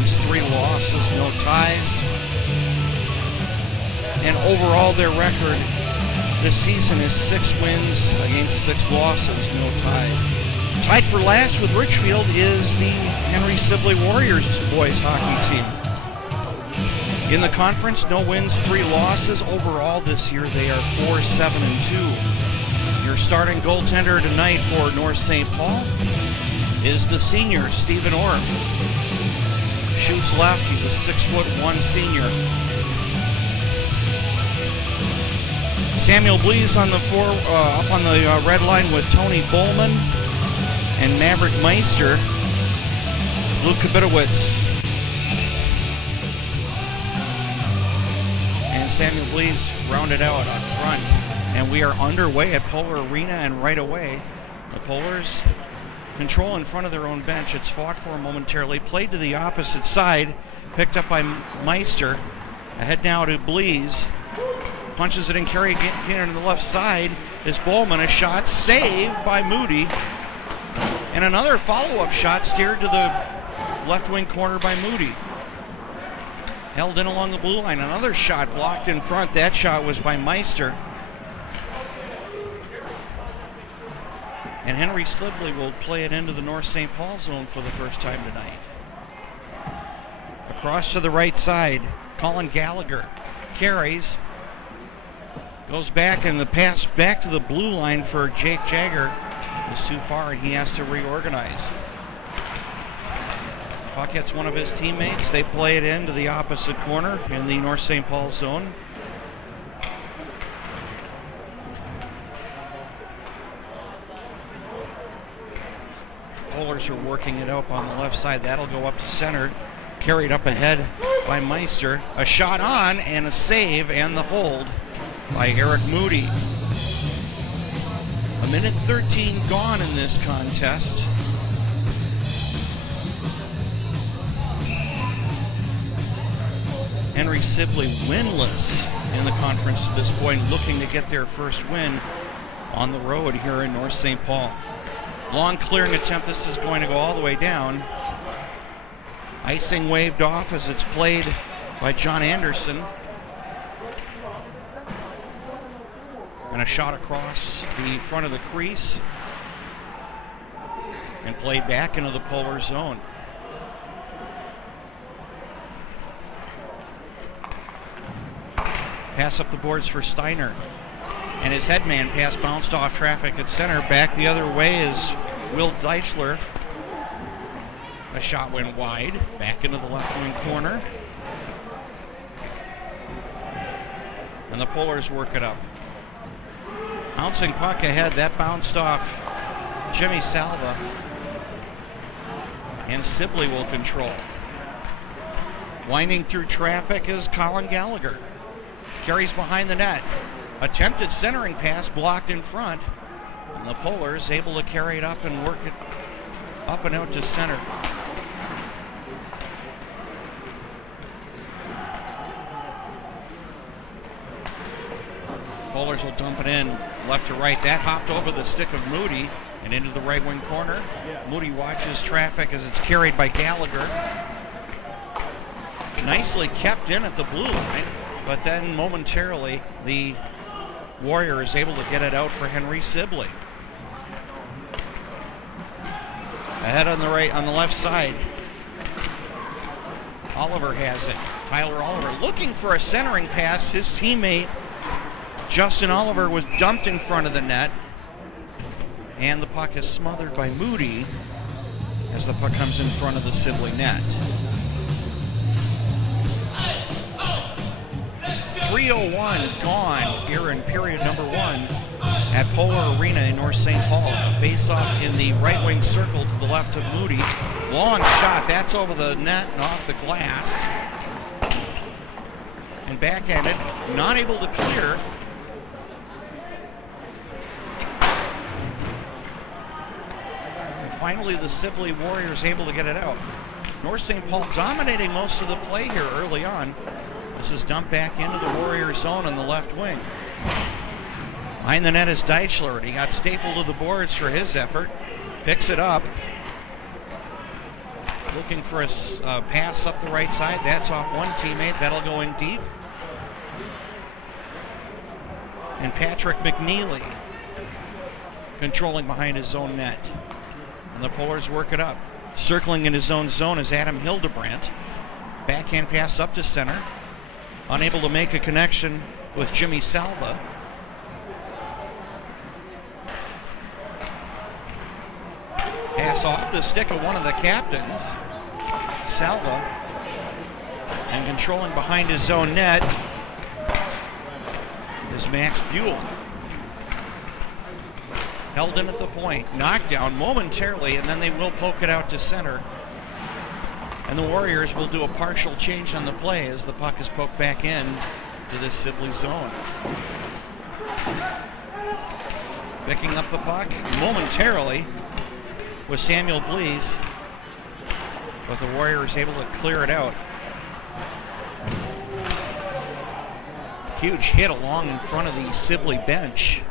games, 3 losses, no ties. And overall, their record this season is 6 wins against 6 losses, no ties. Tied for last with Richfield is the Henry Sibley Warriors boys hockey team. In the conference, no wins, 3 losses. Overall this year, they are 4-7-2. Your starting goaltender tonight for North St. Paul is the senior, Stephen Orr. Shoots left, he's a 6'1" senior. Samuel Blees on the up on the red line with Tony Bowman and Maverick Meister. Luke Kabitowicz and Samuel Blees rounded out on front. And we are underway at Polar Arena, and right away, the Polars control in front of their own bench. It's fought for momentarily, played to the opposite side, picked up by Meister. Ahead now to Blees. Punches it and carried again to the left side is Bowman. A shot saved by Moody. And another follow-up shot steered to the left wing corner by Moody. Held in along the blue line. Another shot blocked in front. That shot was by Meister. And Henry Sibley will play it into the North St. Paul zone for the first time tonight. Across to the right side, Colin Gallagher carries. Goes back, and the pass back to the blue line for Jake Jagger is too far, and he has to reorganize. Puck hits one of his teammates. They play it into the opposite corner in the North St. Paul zone. Polars are working it up on the left side. That'll go up to center. Carried up ahead by Meister. A shot on, and a save, and the hold by Eric Moody. 1:13 gone in this contest. Henry Sibley winless in the conference to this point, looking to get their first win on the road here in North St. Paul. Long clearing attempt. This is going to go all the way down. Icing waved off as it's played by John Anderson. And a shot across the front of the crease and played back into the Polar zone. Pass up the boards for Steiner. And his headman pass bounced off traffic at center. Back the other way is Will Deichler. A shot went wide. Back into the left wing corner. And the Polars work it up. Bouncing puck ahead, that bounced off Jimmy Salva. And Sibley will control. Winding through traffic is Colin Gallagher. Carries behind the net. Attempted centering pass blocked in front. And the Polars able to carry it up and work it up and out to center. Polars will dump it in left to right. That hopped over the stick of Moody and into the right wing corner. Moody watches traffic as it's carried by Gallagher. Nicely kept in at the blue line, but then momentarily the Warrior is able to get it out for Henry Sibley. Ahead on the right, on the left side, Oliver has it. Tyler Oliver looking for a centering pass. His teammate Justin Oliver was dumped in front of the net, and the puck is smothered by Moody as the puck comes in front of the Sibley net. 3:01 gone here in period number 1 at Polar Arena in North St. Paul. A face-off in the right wing circle to the left of Moody. Long shot, that's over the net and off the glass. And backhanded, not able to clear. And finally the Sibley Warriors able to get it out. North St. Paul dominating most of the play here early on. This is dumped back into the Warrior zone on the left wing. Behind the net is Deichler, and he got stapled to the boards for his effort. Picks it up. looking for a pass up the right side. That's off one teammate. That'll go in deep. And Patrick McNeely controlling behind his own net. And the Polars work it up. Circling in his own zone is Adam Hildebrandt. Backhand pass up to center. Unable to make a connection with Jimmy Salva. Pass off the stick of one of the captains, Salva, and controlling behind his own net is Max Buell. Held in at the point, knocked down momentarily, and then they will poke it out to center. And the Warriors will do a partial change on the play as the puck is poked back in to the Sibley zone. Picking up the puck momentarily with Samuel Blees, but the Warriors able to clear it out. Huge hit along in front of the Sibley bench.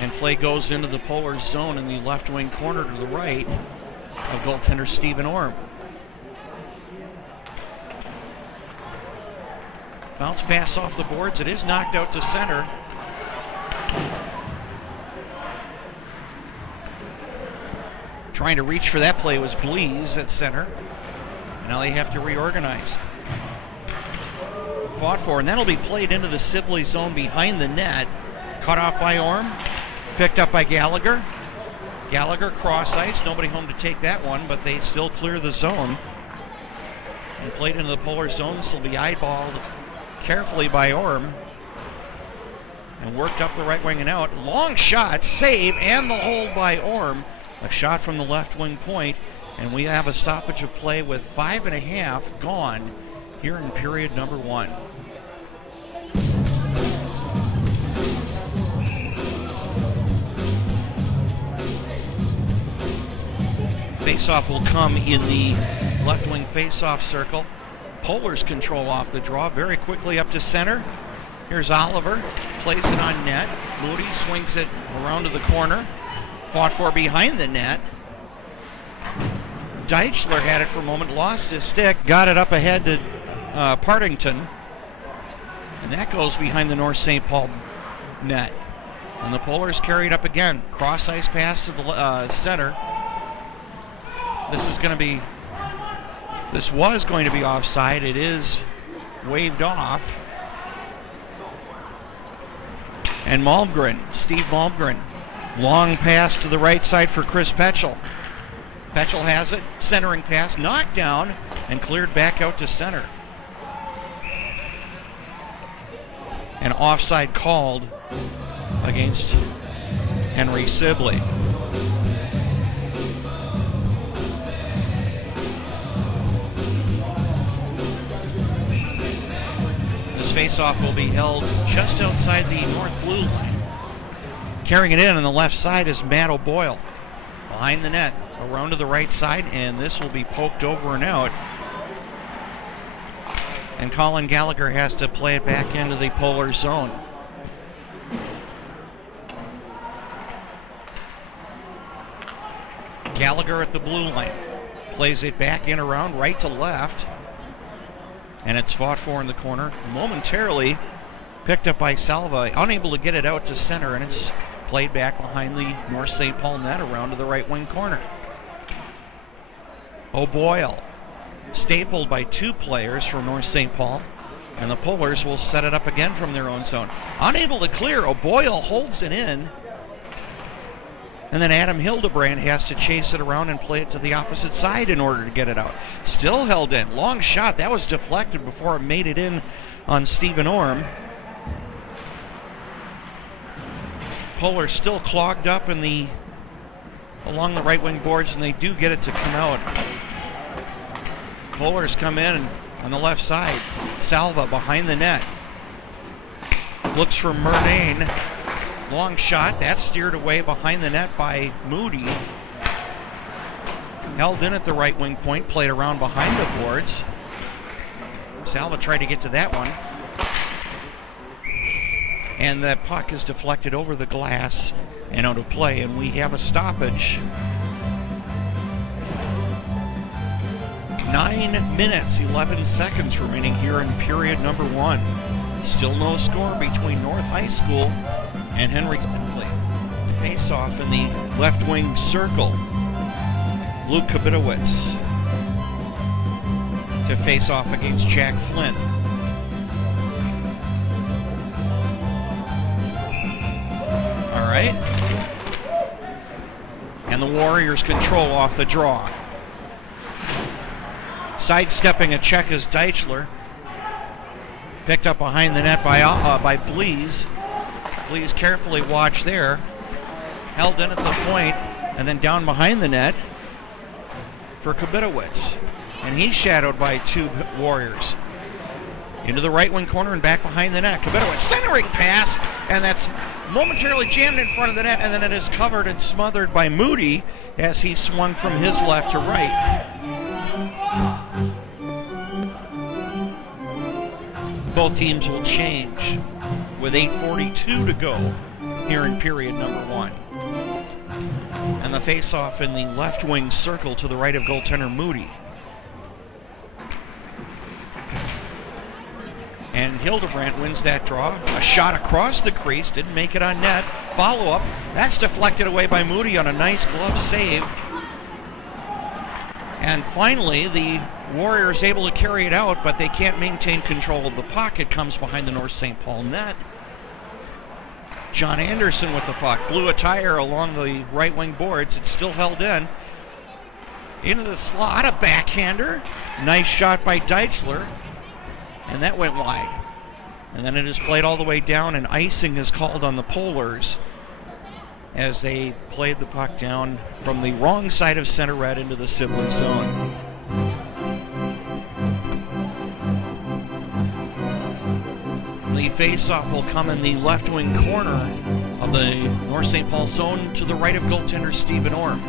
And play goes into the Polar zone in the left wing corner to the right of goaltender Stephen Orm. Bounce pass off the boards. It is knocked out to center. Trying to reach for that play was Blees at center. Now they have to reorganize. Fought for, and that'll be played into the Sibley zone behind the net. Cut off by Orm. Picked up by Gallagher. Gallagher cross ice. Nobody home to take that one, but they still clear the zone. And played into the Polar zone. This will be eyeballed carefully by Orm. And worked up the right wing and out. Long shot, save, and the hold by Orm. A shot from the left wing point, and we have a stoppage of play with 5.5 gone here in period number 1. Faceoff will come in the left wing faceoff circle. Polars control off the draw very quickly up to center. Here's Oliver, plays it on net. Moody swings it around to the corner. Fought for behind the net. Deichler had it for a moment, lost his stick, got it up ahead to Partington. And that goes behind the North St. Paul net. And the Polars carry it up again. Cross ice pass to the center. This was going to be offside. It is waved off. And Steve Malmgren. Long pass to the right side for Chris Petchel. Petchel has it. Centering pass, knocked down, and cleared back out to center. An offside called against Henry Sibley. This faceoff will be held just outside the north blue line. Carrying it in on the left side is Matt O'Boyle. Behind the net, around to the right side, and this will be poked over and out. And Colin Gallagher has to play it back into the Polar zone. Gallagher at the blue line. Plays it back in around right to left. And it's fought for in the corner. Momentarily picked up by Salva. Unable to get it out to center, and it's played back behind the North St. Paul net around to the right wing corner. O'Boyle stapled by 2 players from North St. Paul, and the Polars will set it up again from their own zone. Unable to clear, O'Boyle holds it in, and then Adam Hildebrandt has to chase it around and play it to the opposite side in order to get it out. Still held in. Long shot. That was deflected before it made it in on Stephen Orm. Polar still clogged up along the right wing boards, and they do get it to come out. Polars come in on the left side. Salva behind the net. Looks for Murnane. Long shot. That's steered away behind the net by Moody. Held in at the right wing point. Played around behind the boards. Salva tried to get to that one. And that puck is deflected over the glass and out of play, and we have a stoppage 9 minutes, 11 seconds remaining here in period number 1. Still no score between North High School and Henry Sibley. Face off in the left wing circle. Luke Kabitowicz to face off against Jack Flynn. All right. And the Warriors control off the draw. Sidestepping a check is Deichler. Picked up behind the net by Blees. Blees carefully watched there. Held in at the point, and then down behind the net for Kabitowicz. And he's shadowed by 2 Warriors. Into the right wing corner and back behind the net. Kabitowicz centering pass, and that's momentarily jammed in front of the net, and then it is covered and smothered by Moody as he swung from his left to right. Both teams will change with 8:42 to go here in period number 1. And the face-off in the left wing circle to the right of goaltender Moody. And Hildebrandt wins that draw. A shot across the crease, didn't make it on net. Follow-up, that's deflected away by Moody on a nice glove save. And finally, the Warriors able to carry it out, but they can't maintain control of the puck. It comes behind the North St. Paul net. John Anderson with the puck. Blew a tire along the right wing boards. It's still held in. Into the slot, a backhander. Nice shot by Deichler. And that went wide. And then it is played all the way down, and icing is called on the Polars as they played the puck down from the wrong side of center red into the Sibley zone. The face-off will come in the left wing corner of the North St. Paul zone to the right of goaltender Stephen Orm.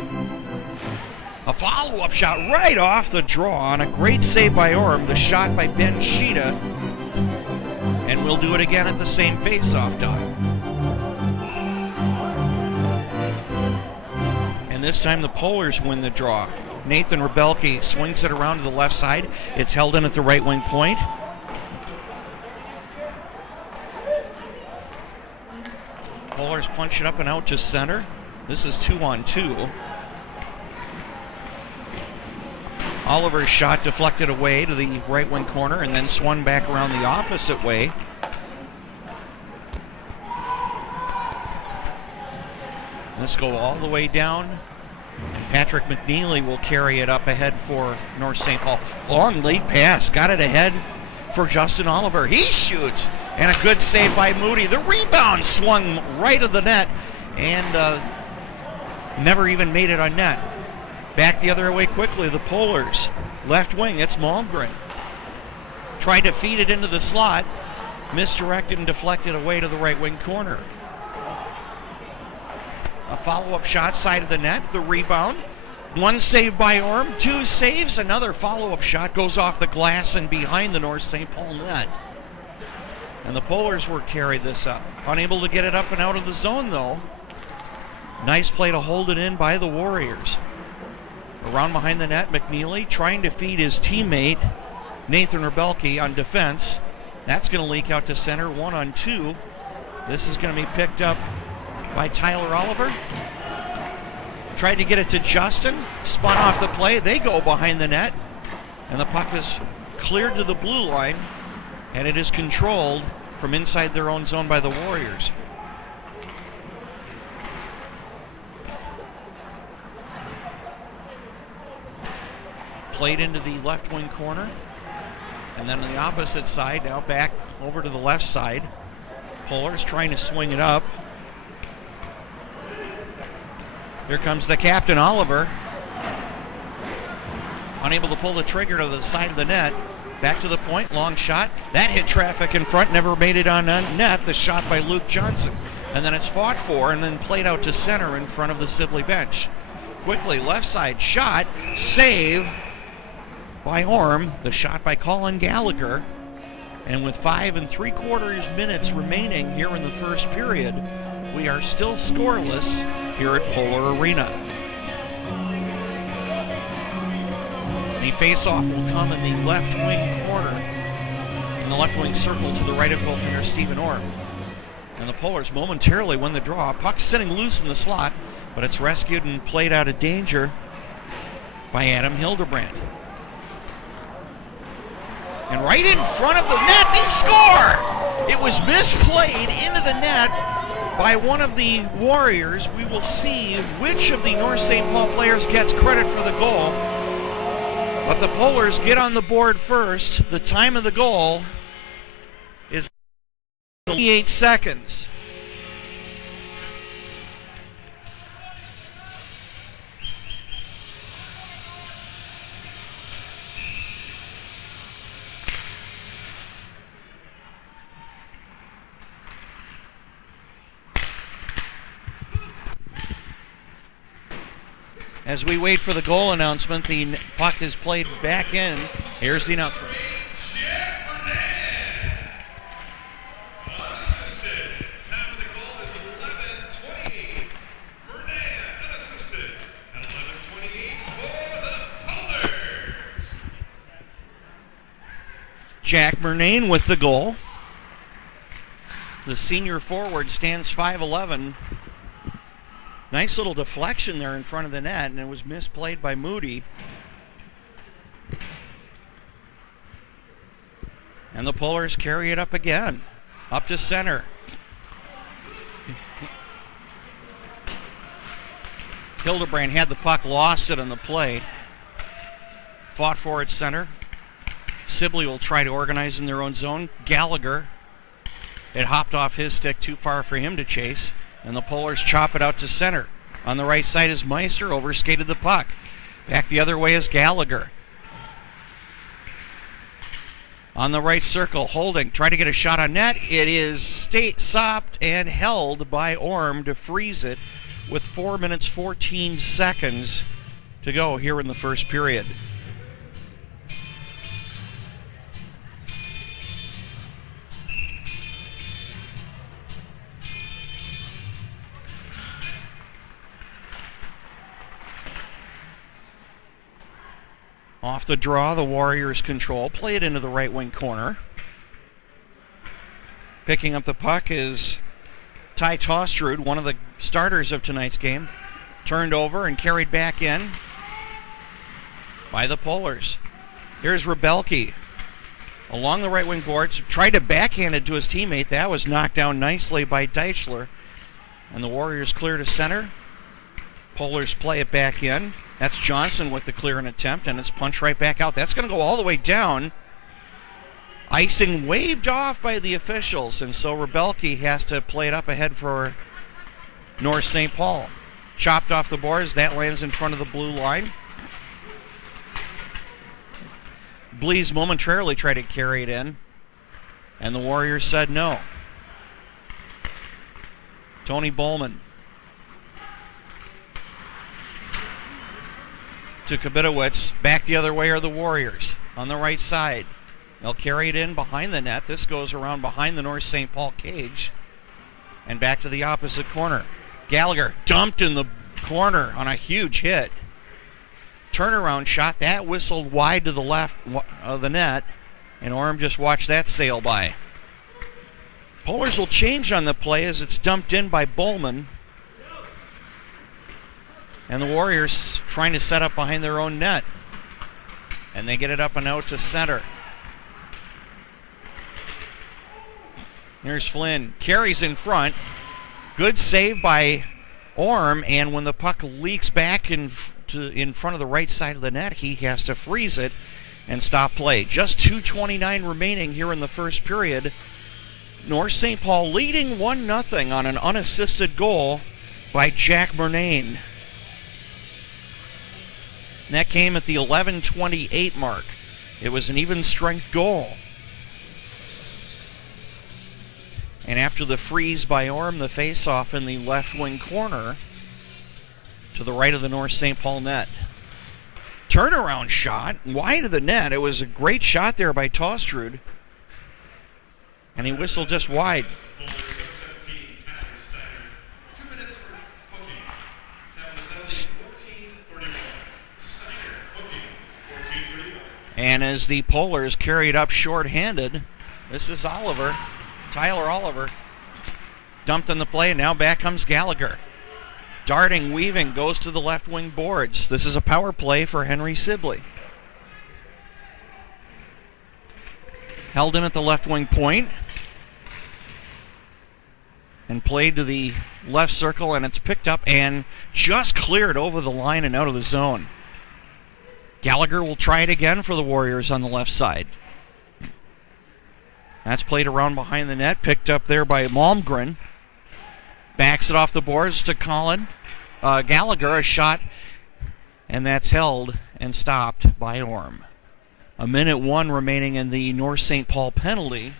A follow-up shot right off the draw, and a great save by Orm. The shot by Ben Sheeta, and we'll do it again at the same face-off dot. And this time the Polars win the draw. Nathan Rebelke swings it around to the left side. It's held in at the right wing point. Polars punch it up and out to center. This is 2-on-2. Oliver's shot deflected away to the right wing corner and then swung back around the opposite way. Let's go all the way down. Patrick McNeely will carry it up ahead for North St. Paul. Long lead pass, got it ahead for Justin Oliver. He shoots, and a good save by Moody. The rebound swung right of the net and never even made it on net. Back the other way quickly, the Polars. Left wing, it's Malmgren. Tried to feed it into the slot, misdirected and deflected away to the right wing corner. A follow-up shot, side of the net, the rebound. One save by Orm, 2 saves, another follow-up shot goes off the glass and behind the North St. Paul net. And the Polars were carried this up. Unable to get it up and out of the zone though. Nice play to hold it in by the Warriors. Around behind the net, McNeely trying to feed his teammate Nathan Rebelke on defense. That's going to leak out to center, 1-on-2. This is going to be picked up by Tyler Oliver. Tried to get it to Justin, spun off the play. They go behind the net, and the puck is cleared to the blue line, and it is controlled from inside their own zone by the Warriors. Played into the left wing corner, and then on the opposite side, now back over to the left side. Polars trying to swing it up. Here comes the captain, Oliver. Unable to pull the trigger to the side of the net. Back to the point, long shot. That hit traffic in front, never made it on net. The shot by Luke Johnson. And then it's fought for and then played out to center in front of the Sibley bench. Quickly, left side shot, save by Orm. The shot by Colin Gallagher. And with 5 3/4 minutes remaining here in the first period, we are still scoreless here at Polar Arena. The face-off will come in the left wing corner, in the left wing circle to the right of goaltender Stephen Orr. And the Polars momentarily win the draw. Puck sitting loose in the slot, but it's rescued and played out of danger by Adam Hildebrand. And right in front of the net, they score! It was misplayed into the net by one of the Warriors. We will see which of the North St. Paul players gets credit for the goal. But the Polars get on the board first. The time of the goal is 28 seconds. As we wait for the goal announcement, the puck is played back in. Here's the announcement. Unassisted. Time of the goal is 11:28. Murnane unassisted at 11:28 for the Polars. Jack Murnane with the goal. The senior forward stands 5'11". Nice little deflection there in front of the net, and it was misplayed by Moody. And the Polars carry it up again, up to center. Hildebrand had the puck, lost it on the play. Fought for it center. Sibley will try to organize in their own zone. Gallagher, it hopped off his stick, too far for him to chase. And the Polars chop it out to center. On the right side is Meister, overskated the puck. Back the other way is Gallagher. On the right circle, holding, try to get a shot on net. It is stopped and held by Orm to freeze it with 4 minutes 14 seconds to go here in the first period. Off the draw, the Warriors control. Play it into the right wing corner. Picking up the puck is Ty Tostrud, one of the starters of tonight's game. Turned over and carried back in by the Polars. Here's Rebelke along the right wing boards. Tried to backhand it to his teammate. That was knocked down nicely by Deichler. And the Warriors clear to center. Polars play it back in. That's Johnson with the clearing attempt, and it's punched right back out. That's going to go all the way down. Icing waved off by the officials, and so Rebelke has to play it up ahead for North St. Paul. Chopped off the boards. That lands in front of the blue line. Blees momentarily tried to carry it in, and the Warriors said no. Tony Bowman to Kabitowicz. Back the other way are the Warriors on the right side. They'll carry it in behind the net. This goes around behind the North St. Paul cage and back to the opposite corner. Gallagher dumped in the corner on a huge hit. Turnaround shot. That whistled wide to the left of the net, and Orm just watched that sail by. Polars will change on the play as it's dumped in by Bowman. And the Warriors trying to set up behind their own net. And they get it up and out to center. Here's Flynn. Carries in front. Good save by Orm. And when the puck leaks back in front of the right side of the net, he has to freeze it and stop play. Just 2:29 remaining here in the first period. North St. Paul leading 1-0 on an unassisted goal by Jack Murnane. And that came at the 11:28 mark. It was an even strength goal. And after the freeze by Orm, the face-off in the left wing corner to the right of the North St. Paul net. Turnaround shot, wide of the net. It was a great shot there by Tostrud. And he whistled just wide. And as the Polars carried up shorthanded, this is Oliver, Tyler Oliver, dumped on the play, and now back comes Gallagher. Darting, weaving, goes to the left wing boards. This is a power play for Henry Sibley. Held in at the left wing point and played to the left circle, and it's picked up and just cleared over the line and out of the zone. Gallagher will try it again for the Warriors on the left side. That's played around behind the net, picked up there by Malmgren. Backs it off the boards to Colin. Gallagher, a shot, and that's held and stopped by Orm. 1:01 remaining in the North St. Paul penalty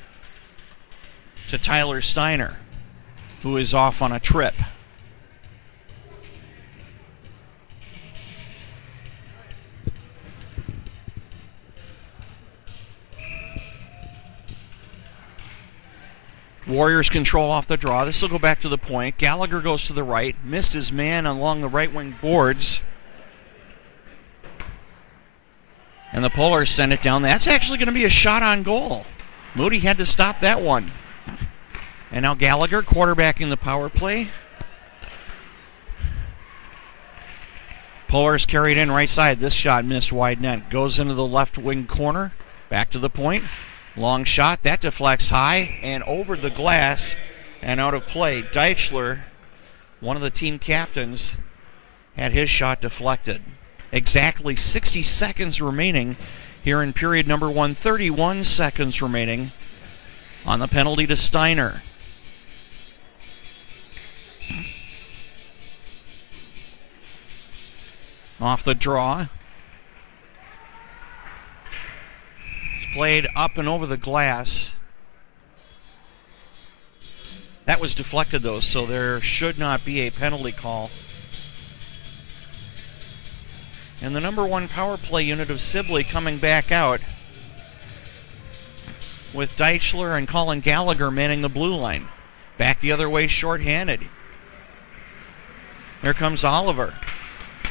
to Tyler Steiner, who is off on a trip. Warriors control off the draw. This will go back to the point. Gallagher goes to the right. Missed his man along the right wing boards. And the Polars send it down. That's actually going to be a shot on goal. Moody had to stop that one. And now Gallagher quarterbacking the power play. Polars carried in right side. This shot missed wide net. Goes into the left wing corner. Back to the point. Long shot, that deflects high and over the glass and out of play. Deichler, one of the team captains, had his shot deflected. Exactly 60 seconds remaining here in period number 1. 31 seconds remaining on the penalty to Steiner. Off the draw. Played up and over the glass. That was deflected though, so there should not be a penalty call. And the number 1 power play unit of Sibley coming back out with Deichler and Colin Gallagher manning the blue line. Back the other way shorthanded. Here comes Oliver.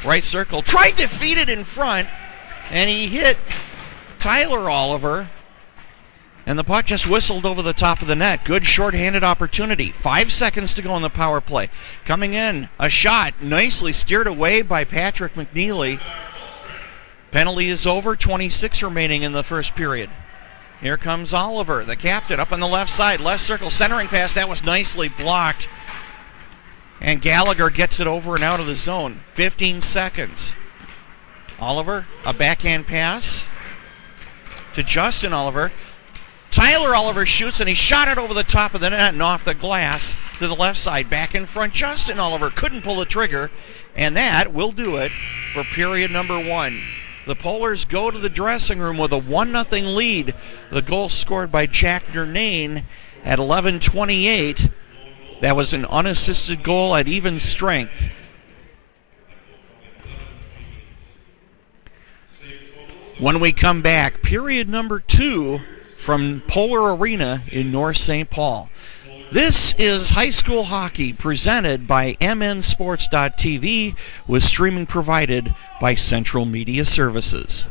Right circle. Tried to feed it in front, and he hit Tyler Oliver, and the puck just whistled over the top of the net. Good shorthanded opportunity. 5 seconds to go on the power play. Coming in, a shot nicely steered away by Patrick McNeely. Penalty is over. 26 remaining in the first period. Here comes Oliver, the captain, up on the left side. Left circle, centering pass. That was nicely blocked. And Gallagher gets it over and out of the zone. 15 seconds. Oliver, a backhand pass to Justin Oliver. Tyler Oliver shoots, and he shot it over the top of the net and off the glass to the left side. Back in front, Justin Oliver couldn't pull the trigger, and that will do it for period number 1. The Polars go to the dressing room with a 1-0 lead. The goal scored by Jack Durnane at 11:28. That was an unassisted goal at even strength. When we come back, period number 2 from Polar Arena in North St. Paul. This is high school hockey presented by mnsports.tv with streaming provided by Central Media Services.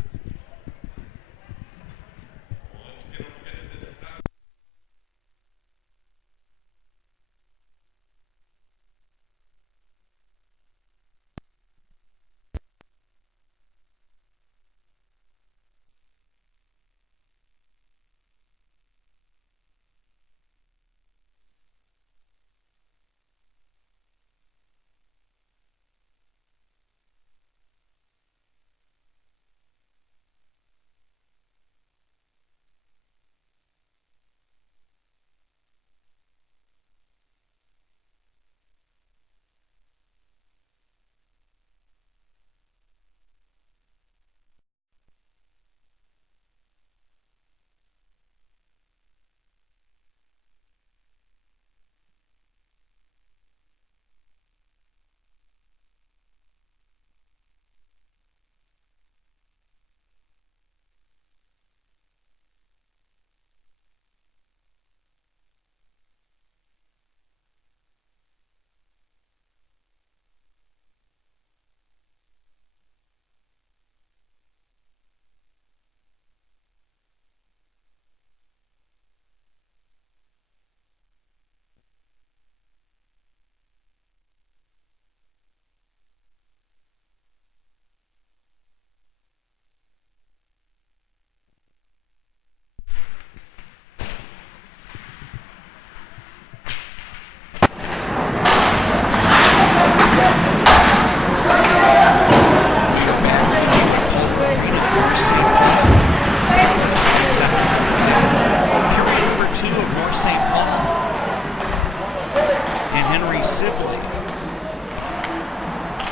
Henry Sibley.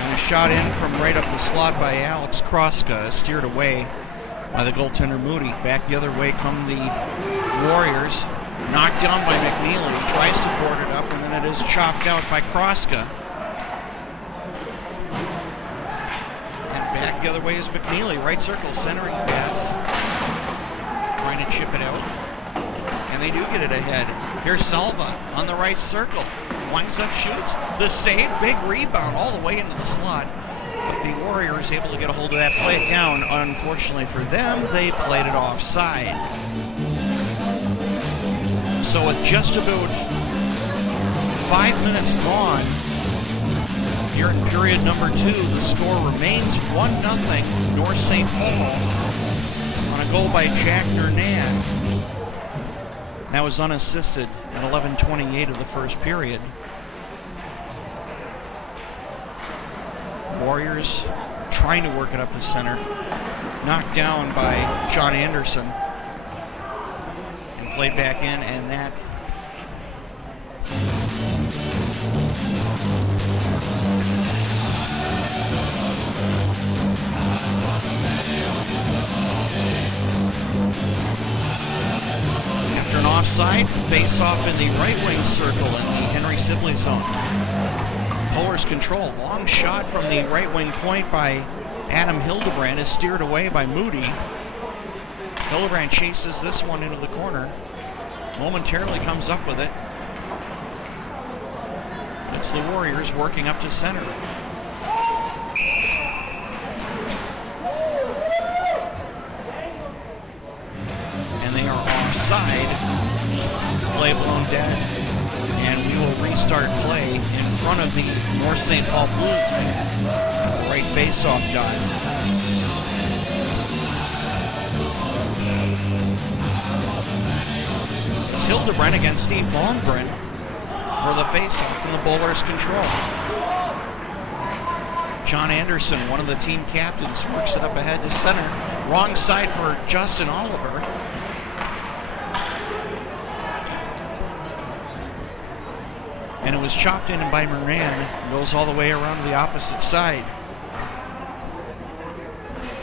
And a shot in from right up the slot by Alex Kroska, steered away by the goaltender Moody. Back the other way come the Warriors. Knocked down by McNeely. Tries to board it up, and then it is chopped out by Kroska. Back the other way is McNeely, right circle, centering pass. Trying to chip it out. And they do get it ahead. Here's Salva on the right circle. Winds up, shoots. The save, big rebound all the way into the slot. But the Warriors able to get a hold of that, play it down. Unfortunately for them, they played it offside. So with just about 5 minutes gone, here in period number 2, the score remains 1-0 North St. Paul on a goal by Jack Nernan. That was unassisted at 11:28 of the first period. Warriors trying to work it up the center. Knocked down by John Anderson. And played back in, and that after an offside, face off in the right wing circle in the Henry Sibley zone. Polar's control, long shot from the right wing point by Adam Hildebrand is steered away by Moody. Hildebrand chases this one into the corner. Momentarily comes up with it. It's the Warriors working up to center. And they are offside. Play blown dead. And we will restart play in front of the North St. Paul Blues. Right face-off dot. It's Hildebrand against Steve Malmgren for the face-off and the Bowlers control. John Anderson, one of the team captains, works it up ahead to center. Wrong side for Justin Oliver. And it was chopped in by Moran. Goes all the way around to the opposite side.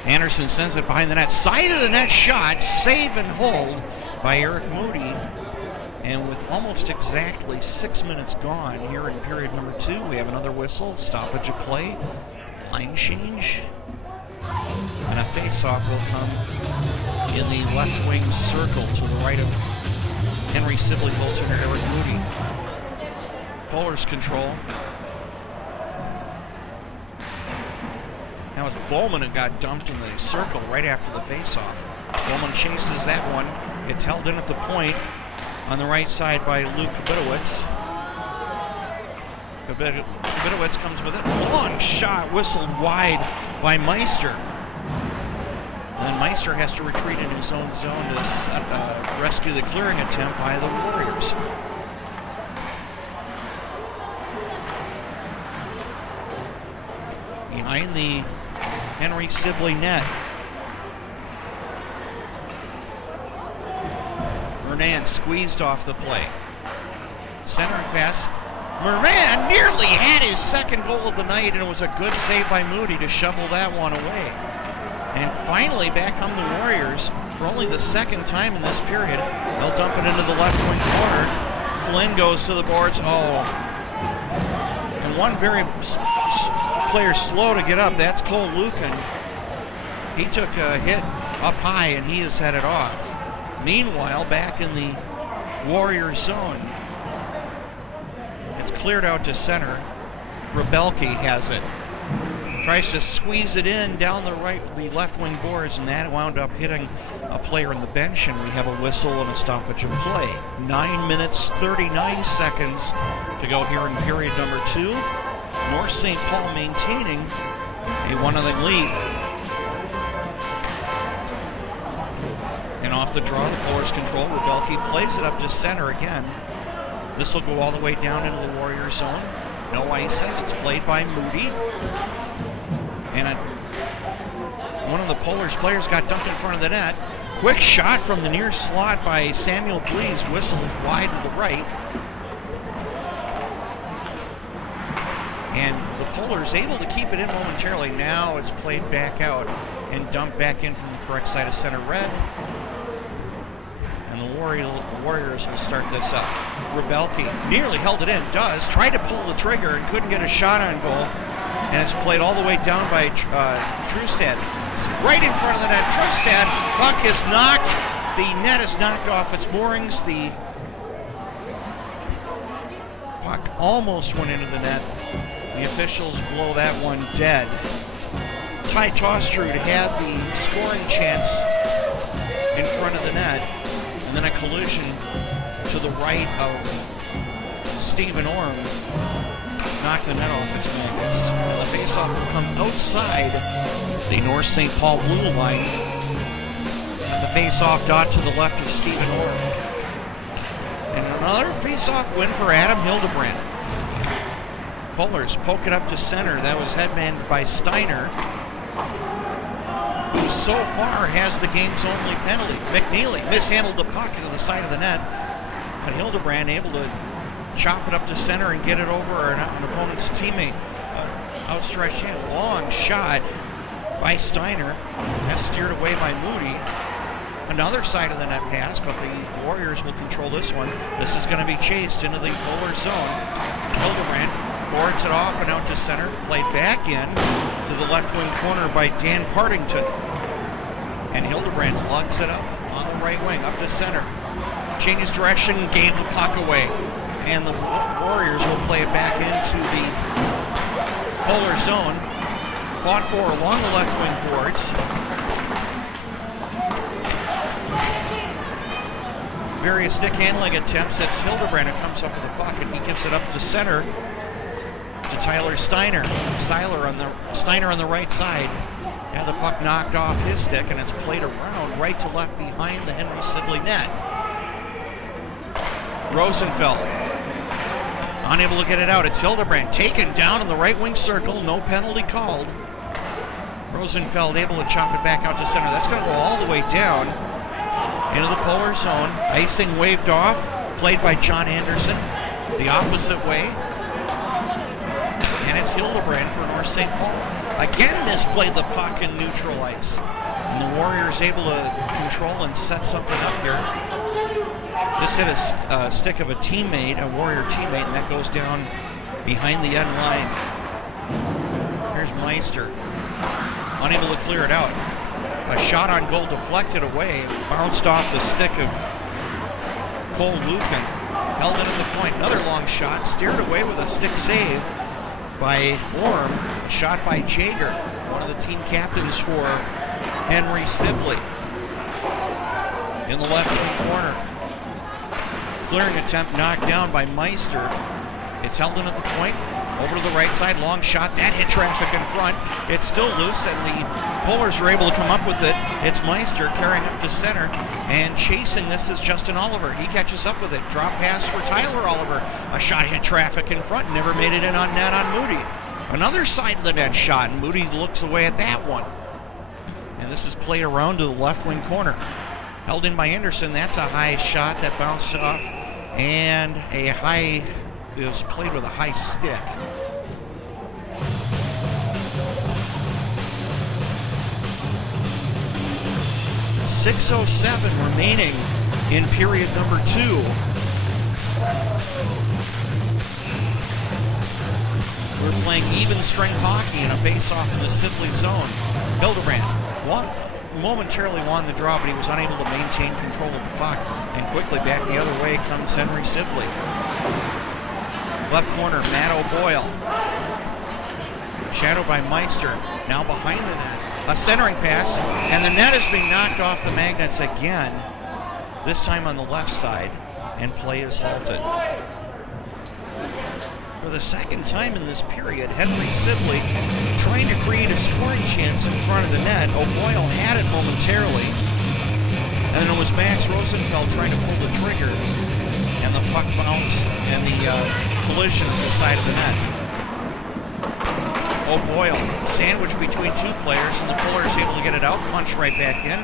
Anderson sends it behind the net. Side of the net shot. Save and hold by Eric Moody. And with almost exactly 6 minutes gone here in period number 2, we have another whistle, stoppage of play, line change, and a face-off will come in the left wing circle to the right of Henry Sibley goaltender Eric Moody. Bowlers control. Now it's Bowman who got dumped in the circle right after the face-off. Bowman chases that one. It's held in at the point on the right side by Luke Kabitowicz. Kabitowicz comes with it. Long shot whistled wide by Meister. And then Meister has to retreat in his own zone to rescue the clearing attempt by the Warriors. Behind the Henry Sibley net. Moran squeezed off the play. Centering pass. Moran nearly had his second goal of the night, and it was a good save by Moody to shovel that one away. And finally, back come the Warriors for only the second time in this period. They'll dump it into the left wing corner. Flynn goes to the boards. Oh. And one very player slow to get up. That's Cole Lucan. He took a hit up high, and he has had it off. Meanwhile, back in the Warrior zone, it's cleared out to center. Rebelke has it. Tries to squeeze it in down the left wing boards, and that wound up hitting a player on the bench, and we have a whistle and a stoppage of play. 9 minutes, 39 seconds to go here in period number 2. North St. Paul maintaining a 1-0 lead. And off the draw, the Bowlers control. Rebelke plays it up to center again. This will go all the way down into the Warrior zone. No icing. It's played by Moody. And one of the Polars players got dumped in front of the net. Quick shot from the near slot by Samuel Blees. Whistled wide to the right. And the Polars able to keep it in momentarily. Now it's played back out and dumped back in from the correct side of center red. And the Warriors will start this up. Rebelke nearly held it in, does. Tried to pull the trigger and couldn't get a shot on goal. And it's played all the way down by Trustad. Right in front of the net. Trustad, puck is knocked. The net is knocked off its moorings. The puck almost went into the net. The officials blow that one dead. Ty Tostrud had the scoring chance in front of the net. And then a collision to the right of Stephen Orm knocked the net off its magnets. The faceoff will come outside the North St. Paul blue line. The faceoff dot to the left of Stephen Orm. And another faceoff win for Adam Hildebrand. Polars poke it up to center. That was headmanned by Steiner, who so far has the game's only penalty. McNeely mishandled the puck into the side of the net, but Hildebrand able to chop it up to center and get it over an opponent's teammate. Outstretched hand, long shot by Steiner. That's steered away by Moody. Another side of the net pass, but the Warriors will control this one. This is going to be chased into the Polar zone. Hildebrand boards it off and out to center. Played back in to the left wing corner by Dan Partington. And Hildebrand lugs it up on the right wing, up to center. Changes direction, gave the puck away. And the Warriors will play it back into the Polar zone. Fought for along the left wing boards. Various stick handling attempts. It's Hildebrand who comes up with the puck, and he gives it up to center to Tyler Steiner. Steiner on the right side. Had the puck knocked off his stick, and it's played around right to left behind the Henry Sibley net. Rosenfeld unable to get it out. It's Hildebrand taken down in the right wing circle. No penalty called. Rosenfeld able to chop it back out to center. That's going to go all the way down into the Polar zone. Icing waved off. Played by John Anderson. The opposite way. And it's Hildebrand for North St. Paul. Again misplayed the puck in neutral ice. And the Warriors able to control and set something up here. This hit a stick of a teammate, a Warrior teammate, and that goes down behind the end line. Here's Meister. Unable to clear it out. A shot on goal deflected away, bounced off the stick of Cole Lucan. Held it at the point. Another long shot, steered away with a stick save by Orm. Shot by Jager, one of the team captains for Henry Sibley. In the left corner. Clearing attempt knocked down by Meister. It's held in at the point. Over to the right side, long shot. That hit traffic in front. It's still loose, and the Polars are able to come up with it. It's Meister carrying up to center, and chasing this is Justin Oliver. He catches up with it. Drop pass for Tyler Oliver. A shot hit traffic in front. Never made it in on net on Moody. Another side of the net shot, and Moody looks away at that one. And this is played around to the left wing corner. Held in by Anderson. That's a high shot that bounced off. And a high, it was played with a high stick. .607 remaining in period number 2. We're playing even strength hockey in a face-off in the Sibley zone. Hildebrand momentarily won the draw, but he was unable to maintain control of the puck. And quickly back the other way comes Henry Sibley. Left corner, Matt O'Boyle. Shadowed by Meister. Now behind the net. A centering pass, and the net is being knocked off the magnets again. This time on the left side, and play is halted. For the second time in this period, Henry Sibley trying to create a scoring chance in front of the net. O'Boyle had it momentarily. And then it was Max Rosenfeld trying to pull the trigger. And the puck bounce and the collision at the side of the net. O'Boyle sandwiched between two players, and the Polars able to get it out. Punch right back in.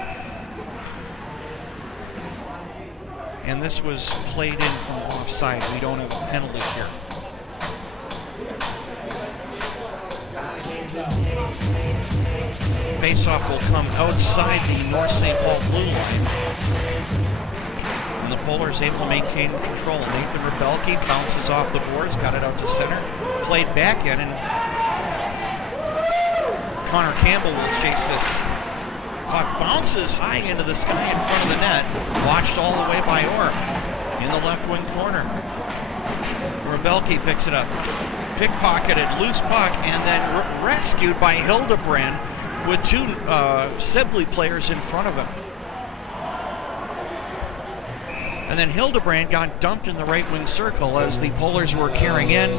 And this was played in from offside. We don't have a penalty here. Faceoff will come outside the North St. Paul blue line. And the Polars able to maintain control. Nathan Rebelke bounces off the boards, got it out to center, played back in, and Connor Campbell will chase this. Puck bounces high into the sky in front of the net, watched all the way by Orm in the left wing corner. Rebelke picks it up, pickpocketed, loose puck, and then rescued by Hildebrand with two Sibley players in front of him. And then Hildebrand got dumped in the right wing circle as the Polars were carrying in,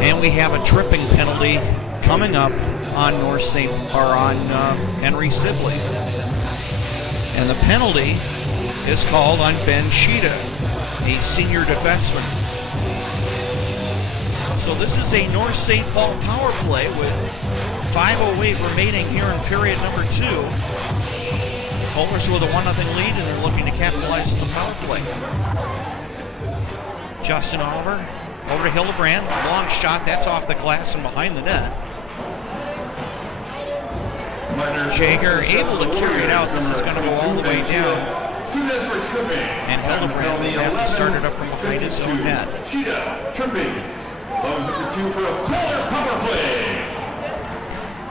and we have a tripping penalty coming up on Henry Sibley. And the penalty is called on Ben Sheeta, a senior defenseman. So this is a North St. Paul power play with 5:08 remaining here in period number 2. Polars with a 1-0 lead, and they're looking to capitalize on the power play. Justin Oliver over to Hildebrand. Long shot, that's off the glass and behind the net. Jaeger able to carry it out. This is going to go all the way down. And Hildebrand will have to start it up from behind his own net. Cheetah tripping. 11:52 for a Polar power play.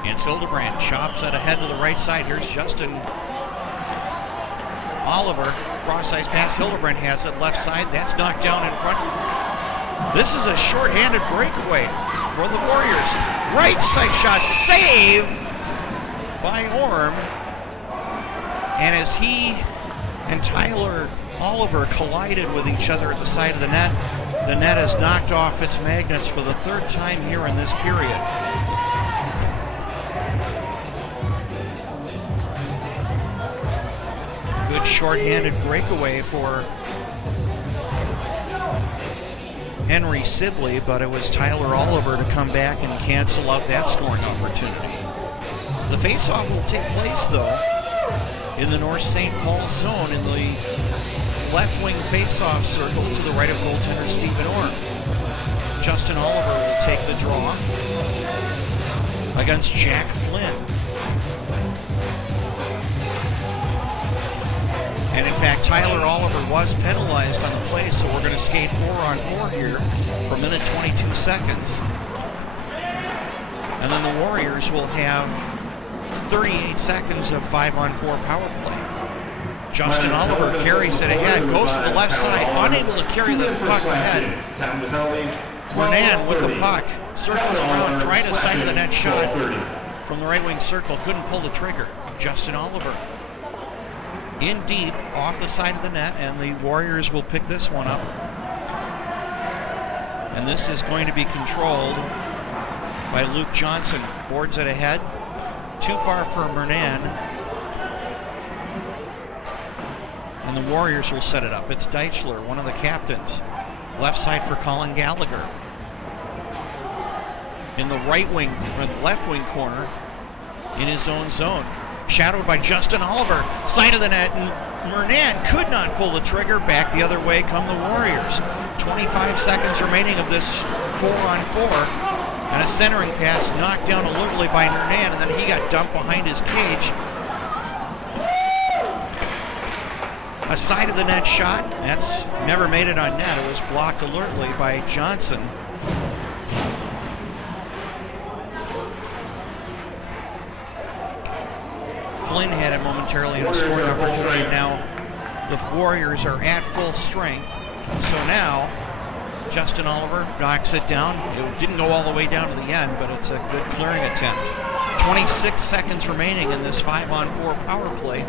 And Hildebrand chops it ahead to the right side. Here's Justin Oliver. Cross-ice pass. Hildebrand has it left side. That's knocked down in front. This is a short-handed breakaway for the Warriors. Right side shot, save by Orm. And as he and Tyler Oliver collided with each other at the side of the net has knocked off its magnets for the 3rd time here in this period. Good short-handed breakaway for Henry Sibley, but it was Tyler Oliver to come back and cancel out that scoring opportunity. The face-off will take place, though, in the North St. Paul zone in the left wing face-off circle to the right of goaltender Stephen Orm. Justin Oliver will take the draw against Jack Flynn. And in fact, Tyler Oliver was penalized on the play, so we're going to skate 4-on-4 here for a minute 22 seconds. And then the Warriors will have 38 seconds of 5-on-4 power play. Justin Oliver carries it ahead, goes to the left side, unable to carry the puck ahead. Renan with the puck, circles around, trying to side the net shot from the right wing circle, couldn't pull the trigger. Justin Oliver in deep, off the side of the net, and the Warriors will pick this one up. And this is going to be controlled by Luke Johnson. Boards it ahead. Too far for Renan. And the Warriors will set it up. It's Deichler, one of the captains. Left side for Colin Gallagher. In the right wing, or the left wing corner, in his own zone. Shadowed by Justin Oliver. Side of the net, and Renan could not pull the trigger. Back the other way come the Warriors. 25 seconds remaining of this 4-on-4. And a centering pass knocked down alertly by Renan, and then he got dumped behind his cage. A side of the net shot. That's never made it on net. It was blocked alertly by Johnson. Flynn had it momentarily in a scoring opportunity. Now the Warriors are at full strength. So now Justin Oliver knocks it down. It didn't go all the way down to the end, but it's a good clearing attempt. 26 seconds remaining in this 5-on-4 power play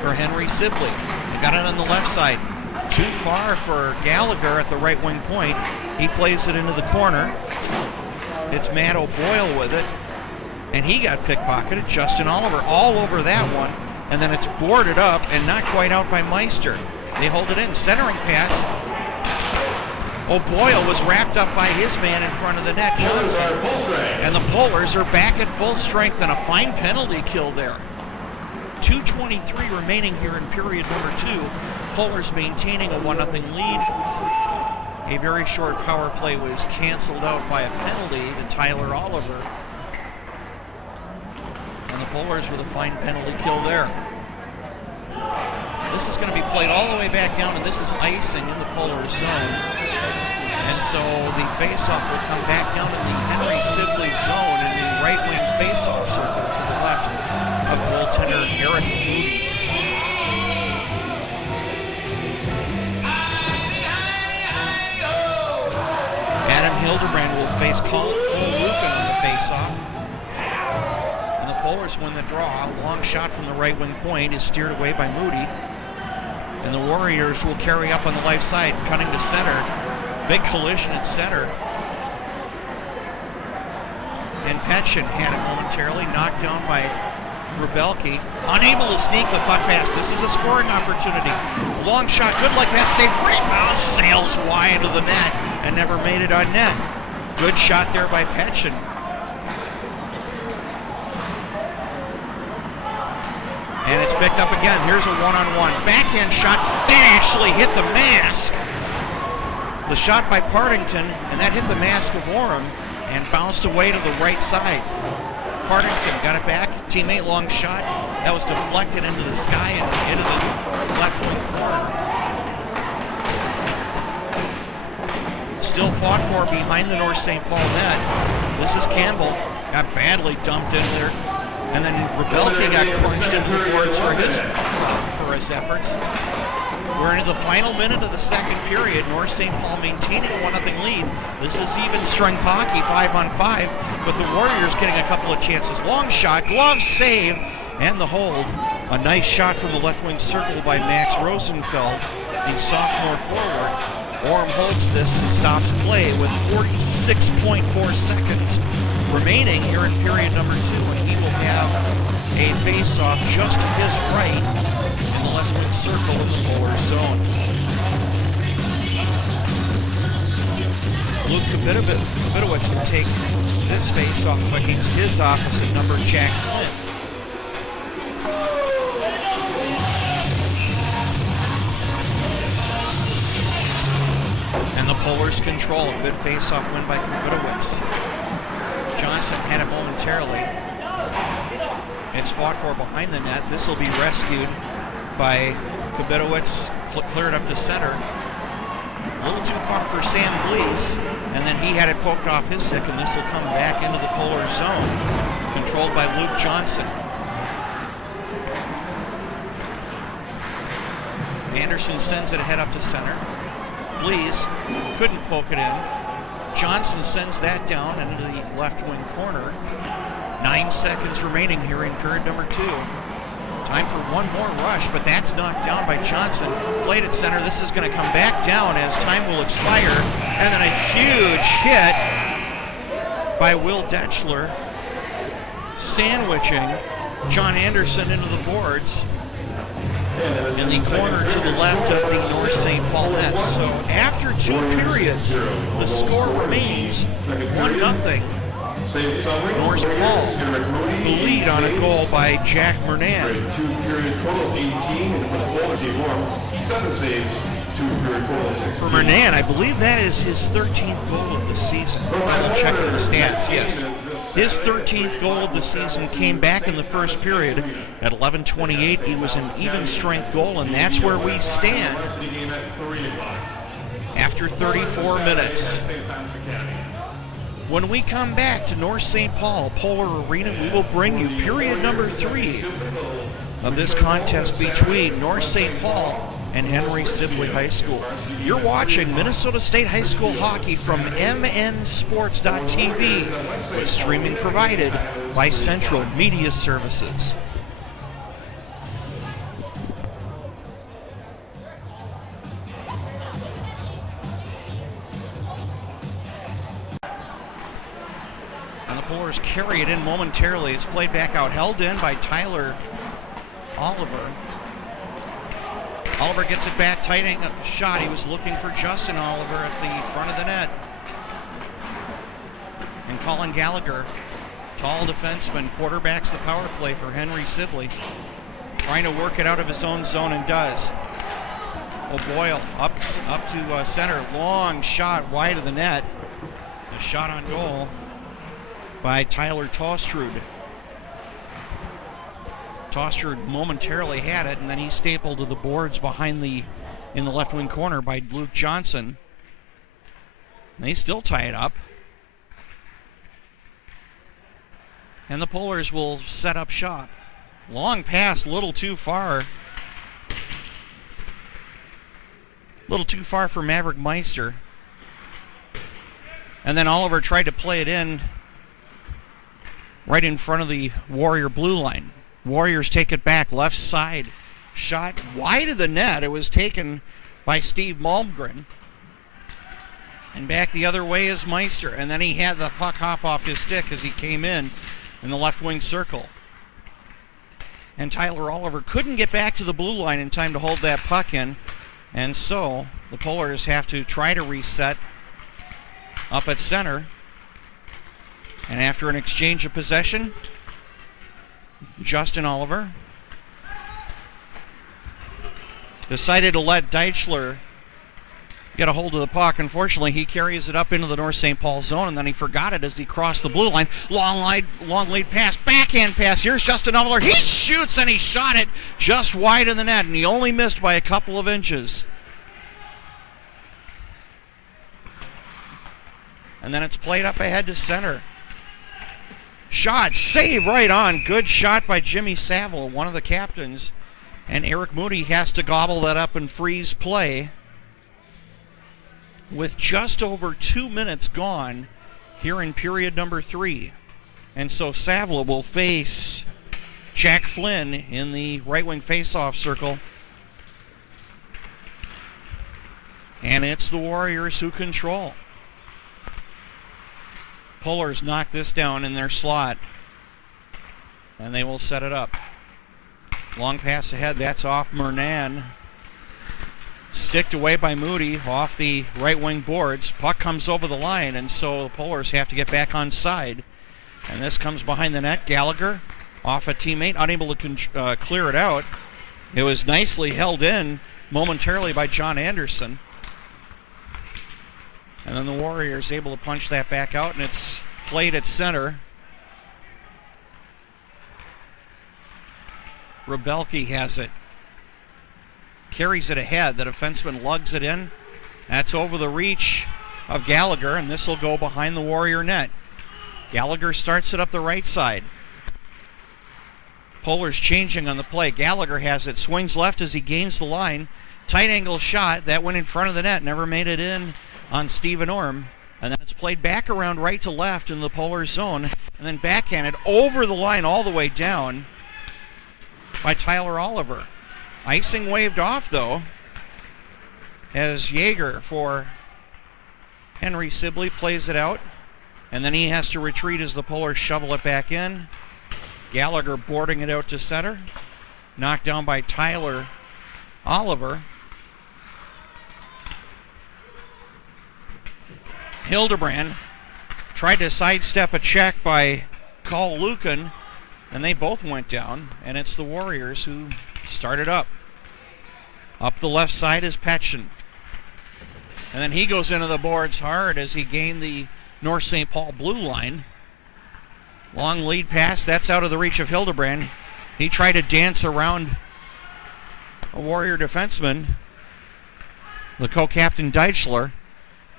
for Henry Sibley. They got it on the left side. Too far for Gallagher at the right wing point. He plays it into the corner. It's Matt O'Boyle with it. And he got pickpocketed. Justin Oliver all over that one. And then it's boarded up and not quite out by Meister. They hold it in. Centering pass. O'Boyle was wrapped up by his man in front of the net, Johnson. And the Polars are back at full strength, and a fine penalty kill there. 2:23 remaining here in period number 2. Polars maintaining a 1-0 lead. A very short power play was canceled out by a penalty to Tyler Oliver. And the Polars with a fine penalty kill there. This is going to be played all the way back down, and this is icing in the Polar zone. And so the faceoff will come back down in the Henry Sibley zone in the right wing faceoff circle to the left of goaltender Eric Moody. Adam Hildebrand will face Colin Lucan on the faceoff. And the Polars win the draw. A long shot from the right wing point is steered away by Moody. And the Warriors will carry up on the left side, cutting to center. Big collision at center. And Petchin had it momentarily, knocked down by Rebelke. Unable to sneak the puck past. This is a scoring opportunity. Long shot, good like that save. Rebound sails wide of the net and never made it on net. Good shot there by Petchin. And it's picked up again. Here's a one-on-one. Backhand shot. That actually hit the mask. The shot by Partington, and that hit the mask of Orem and bounced away to the right side. Partington got it back. Teammate long shot. That was deflected into the sky and into the left wing corner. Still fought for behind the North St. Paul net. This is Campbell. Got badly dumped in there. And then Rebelke got crunched into the boards for his efforts. We're into the final minute of the second period. North St. Paul maintaining a 1-0 lead. This is even strength hockey, 5-on-5, but the Warriors getting a couple of chances. Long shot, glove save, and the hold. A nice shot from the left wing circle by Max Rosenfeld, the sophomore forward. Orem holds this and stops play with 46.4 seconds remaining here in period number 2, and he will have a face-off just to his right in the left wing circle of the Polar zone. Luke Kabitowicz will take this face-off against his opposite number, Jack Flynn. And the Polars control. A good face-off win by Kabitowicz. Johnson had it momentarily. It's fought for behind the net. This will be rescued by Kabitowicz, cleared up to center. A little too far for Sam Blees, and then he had it poked off his stick, and this will come back into the Polar zone, controlled by Luke Johnson. Anderson sends it ahead up to center. Blees couldn't poke it in. Johnson sends that down into the left wing corner. 9 seconds remaining here in period number 2. Time for one more rush, but that's knocked down by Johnson. Played at center. This is going to come back down as time will expire. And then a huge hit by Will Detchler, sandwiching John Anderson into the boards in the corner to the left of the North St. Paul net. So after 2 periods, the score remains 1-0. North Paul, the lead on a goal by Jack Mernan. 2-period total 18, and for the Polar team, 7 saves, 2-period total 16. For Mernan, I believe that is his 13th goal of the season. I'll check the stats, yes. His 13th goal of the season came back in the first period. At 11:28, he was an even strength goal, and that's where we stand after 34 minutes. When we come back to North St. Paul Polar Arena, we will bring you period number 3 of this contest between North St. Paul and Henry Sibley High School. You're watching Minnesota State High School hockey from mnsports.tv, with streaming provided by Central Media Services. And the Polars carry it in momentarily. It's played back out, held in by Tyler Oliver. Oliver gets it back, tightening up the shot. He was looking for Justin Oliver at the front of the net. And Colin Gallagher, tall defenseman, quarterbacks the power play for Henry Sibley. Trying to work it out of his own zone, and does. O'Boyle up to center. Long shot wide of the net. A shot on goal by Tyler Tostrud. Toster momentarily had it, and then he stapled to the boards behind in the left wing corner by Luke Johnson. And they still tie it up. And the Polars will set up shop. Long pass, a little too far. A little too far for Maverick Meister. And then Oliver tried to play it in right in front of the Warrior blue line. Warriors take it back, left side. Shot wide of the net. It was taken by Steve Malmgren. And back the other way is Meister. And then he had the puck hop off his stick as he came in the left wing circle. And Tyler Oliver couldn't get back to the blue line in time to hold that puck in. And so the Polars have to try to reset up at center. And after an exchange of possession, Justin Oliver decided to let Deichler get a hold of the puck. Unfortunately, he carries it up into the North St. Paul zone, and then he forgot it as he crossed the blue line. Long lead pass, backhand pass. Here's Justin Oliver. He shoots, and he shot it just wide of the net, and he only missed by a couple of inches. And then it's played up ahead to center. Shot, save right on. Good shot by Jimmy Saville, one of the captains. And Eric Moody has to gobble that up and freeze play with just over 2 minutes gone here in period number 3. And so Saville will face Jack Flynn in the right wing faceoff circle. And it's the Warriors who control. Polars knock this down in their slot, and they will set it up. Long pass ahead, that's off Mernan. Sticked away by Moody off the right wing boards. Puck comes over the line, and so the Polars have to get back on side. And this comes behind the net. Gallagher off a teammate, unable to clear it out. It was nicely held in momentarily by John Anderson. And then the Warriors able to punch that back out, and it's played at center. Rebelke has it. Carries it ahead. The defenseman lugs it in. That's over the reach of Gallagher, and this will go behind the Warrior net. Gallagher starts it up the right side. Polars changing on the play. Gallagher has it. Swings left as he gains the line. Tight angle shot. That went in front of the net. Never made it in on Stephen Orm. And then it's played back around right to left in the Polar zone. And then backhanded over the line all the way down by Tyler Oliver. Icing waved off, though, as Yeager for Henry Sibley plays it out. And then he has to retreat as the Polars shovel it back in. Gallagher boarding it out to center. Knocked down by Tyler Oliver. Hildebrand tried to sidestep a check by Carl Lucan, and they both went down, and it's the Warriors who started up. Up the left side is Petchen. And then he goes into the boards hard as he gained the North St. Paul blue line. Long lead pass, that's out of the reach of Hildebrand. He tried to dance around a Warrior defenseman, the co-captain Deichler,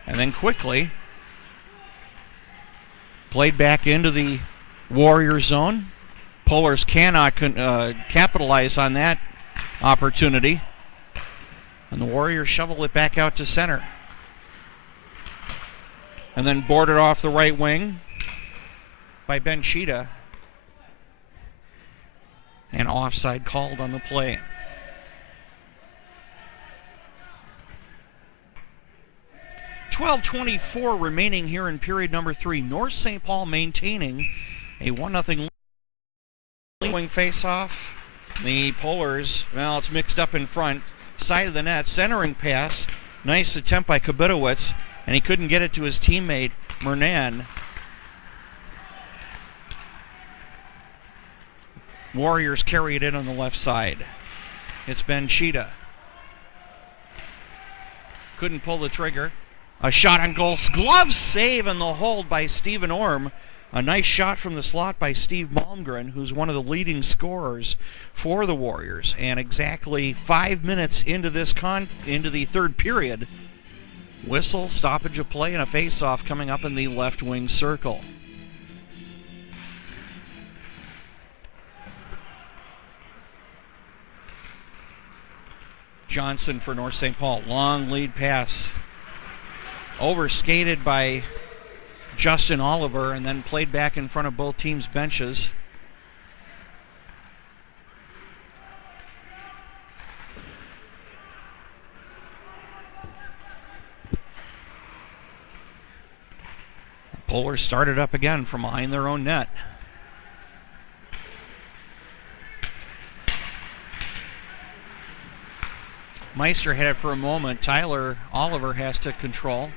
and then quickly played back into the Warrior zone. Polars cannot capitalize on that opportunity. And the Warriors shovel it back out to center. And then boarded off the right wing by Ben Sheeta. And offside called on the play. .12:24 remaining here in period number 3. North St. Paul maintaining a 1-0 wing face-off. The Polars, well, it's mixed up in front. Side of the net, centering pass. Nice attempt by Kabitowicz, and he couldn't get it to his teammate, Mernan. Warriors carry it in on the left side. It's Ben Sheeta. Couldn't pull the trigger. A shot on goal. Glove save and the hold by Stephen Orm A nice shot from the slot by Steve Malmgren, who's one of the leading scorers for the Warriors. And exactly 5 minutes into into the third period, whistle, stoppage of play, and a face-off coming up in the left wing circle. Johnson for North St. Paul. Long lead pass. Overskated by Justin Oliver and then played back in front of both teams' benches. Polars started up again from behind their own net. Meister had it for a moment. Tyler Oliver has to control.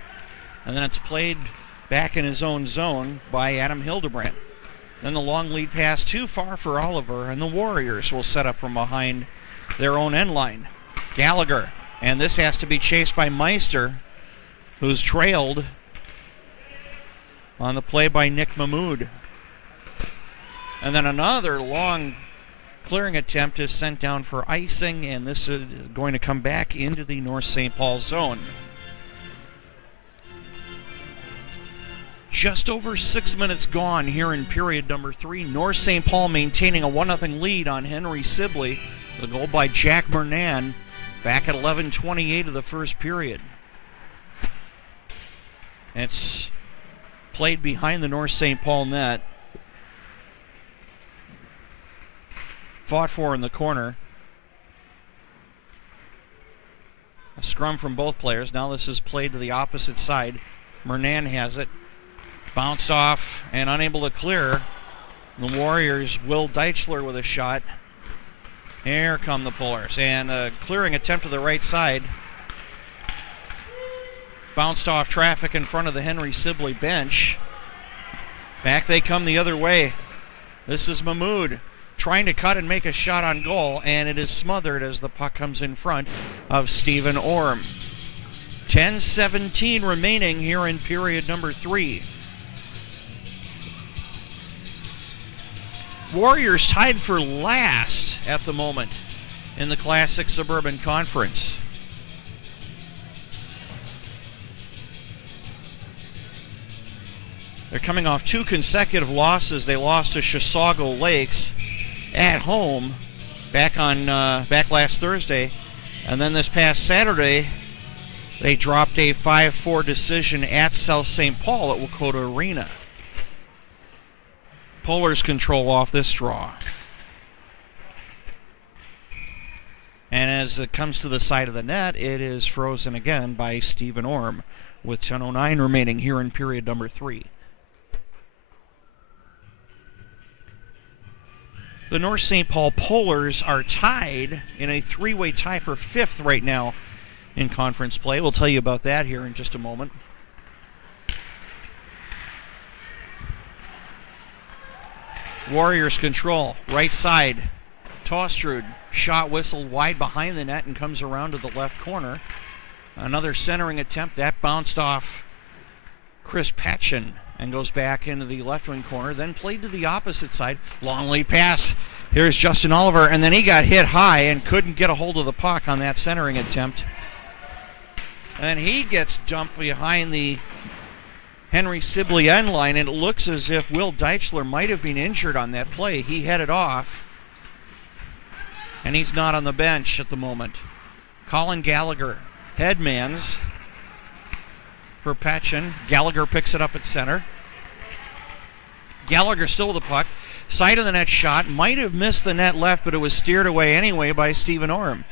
And then it's played back in his own zone by Adam Hildebrandt. Then the long lead pass too far for Oliver, and the Warriors will set up from behind their own end line. Gallagher, and this has to be chased by Meister, who's trailed on the play by Nick Mahmood. And then another long clearing attempt is sent down for icing, and this is going to come back into the North St. Paul zone. Just over 6 minutes gone here in period number 3. North St. Paul maintaining a 1-0 lead on Henry Sibley. The goal by Jack Mernan back at 11:28 of the first period. It's played behind the North St. Paul net. Fought for in the corner. A scrum from both players. Now this is played to the opposite side. Mernan has it. Bounced off and unable to clear. The Warriors, Will Deichler with a shot. Here come the Polars. And a clearing attempt to the right side. Bounced off traffic in front of the Henry Sibley bench. Back they come the other way. This is Mahmood trying to cut and make a shot on goal, and it is smothered as the puck comes in front of Stephen Orm. 10:17 remaining here in period number 3. Warriors tied for last at the moment in the Classic Suburban Conference. They're coming off 2 consecutive losses. They lost to Chisago Lakes at home back last Thursday, and then this past Saturday they dropped a 5-4 decision at South St. Paul at Wakota Arena. Polars control off this draw. And as it comes to the side of the net, it is frozen again by Stephen Orm with 10:09 remaining here in period number 3. The North St. Paul Polars are tied in a 3-way tie for 5th right now in conference play. We'll tell you about that here in just a moment. Warriors control, right side. Tostrud, shot whistled wide behind the net and comes around to the left corner. Another centering attempt, that bounced off Chris Patchen and goes back into the left wing corner, then played to the opposite side. Long lead pass. Here's Justin Oliver, and then he got hit high and couldn't get a hold of the puck on that centering attempt. And he gets dumped behind the Henry Sibley end line, and it looks as if Will Deichler might have been injured on that play. He headed off, and he's not on the bench at the moment. Colin Gallagher, headmans for Patchen. Gallagher picks it up at center. Gallagher still with the puck. Side of the net shot. Might have missed the net left, but it was steered away anyway by Stephen Orm.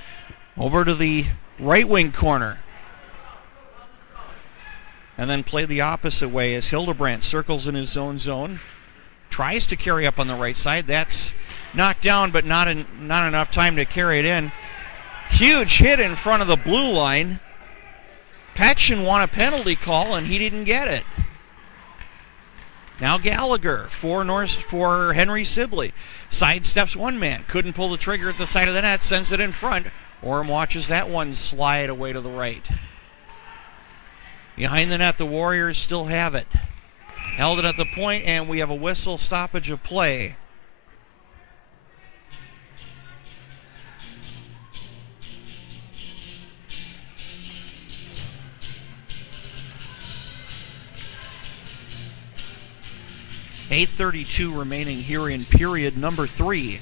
Over to the right wing corner. And then play the opposite way as Hildebrandt circles in his own zone. Tries to carry up on the right side. That's knocked down, but not enough time to carry it in. Huge hit in front of the blue line. Patchen won a penalty call, and he didn't get it. Now Gallagher for Henry Sibley. Sidesteps one man. Couldn't pull the trigger at the side of the net. Sends it in front. Orm watches that one slide away to the right. Behind the net, the Warriors still have it. held it at the point, and we have a whistle stoppage of play. .8:32 remaining here in period number 3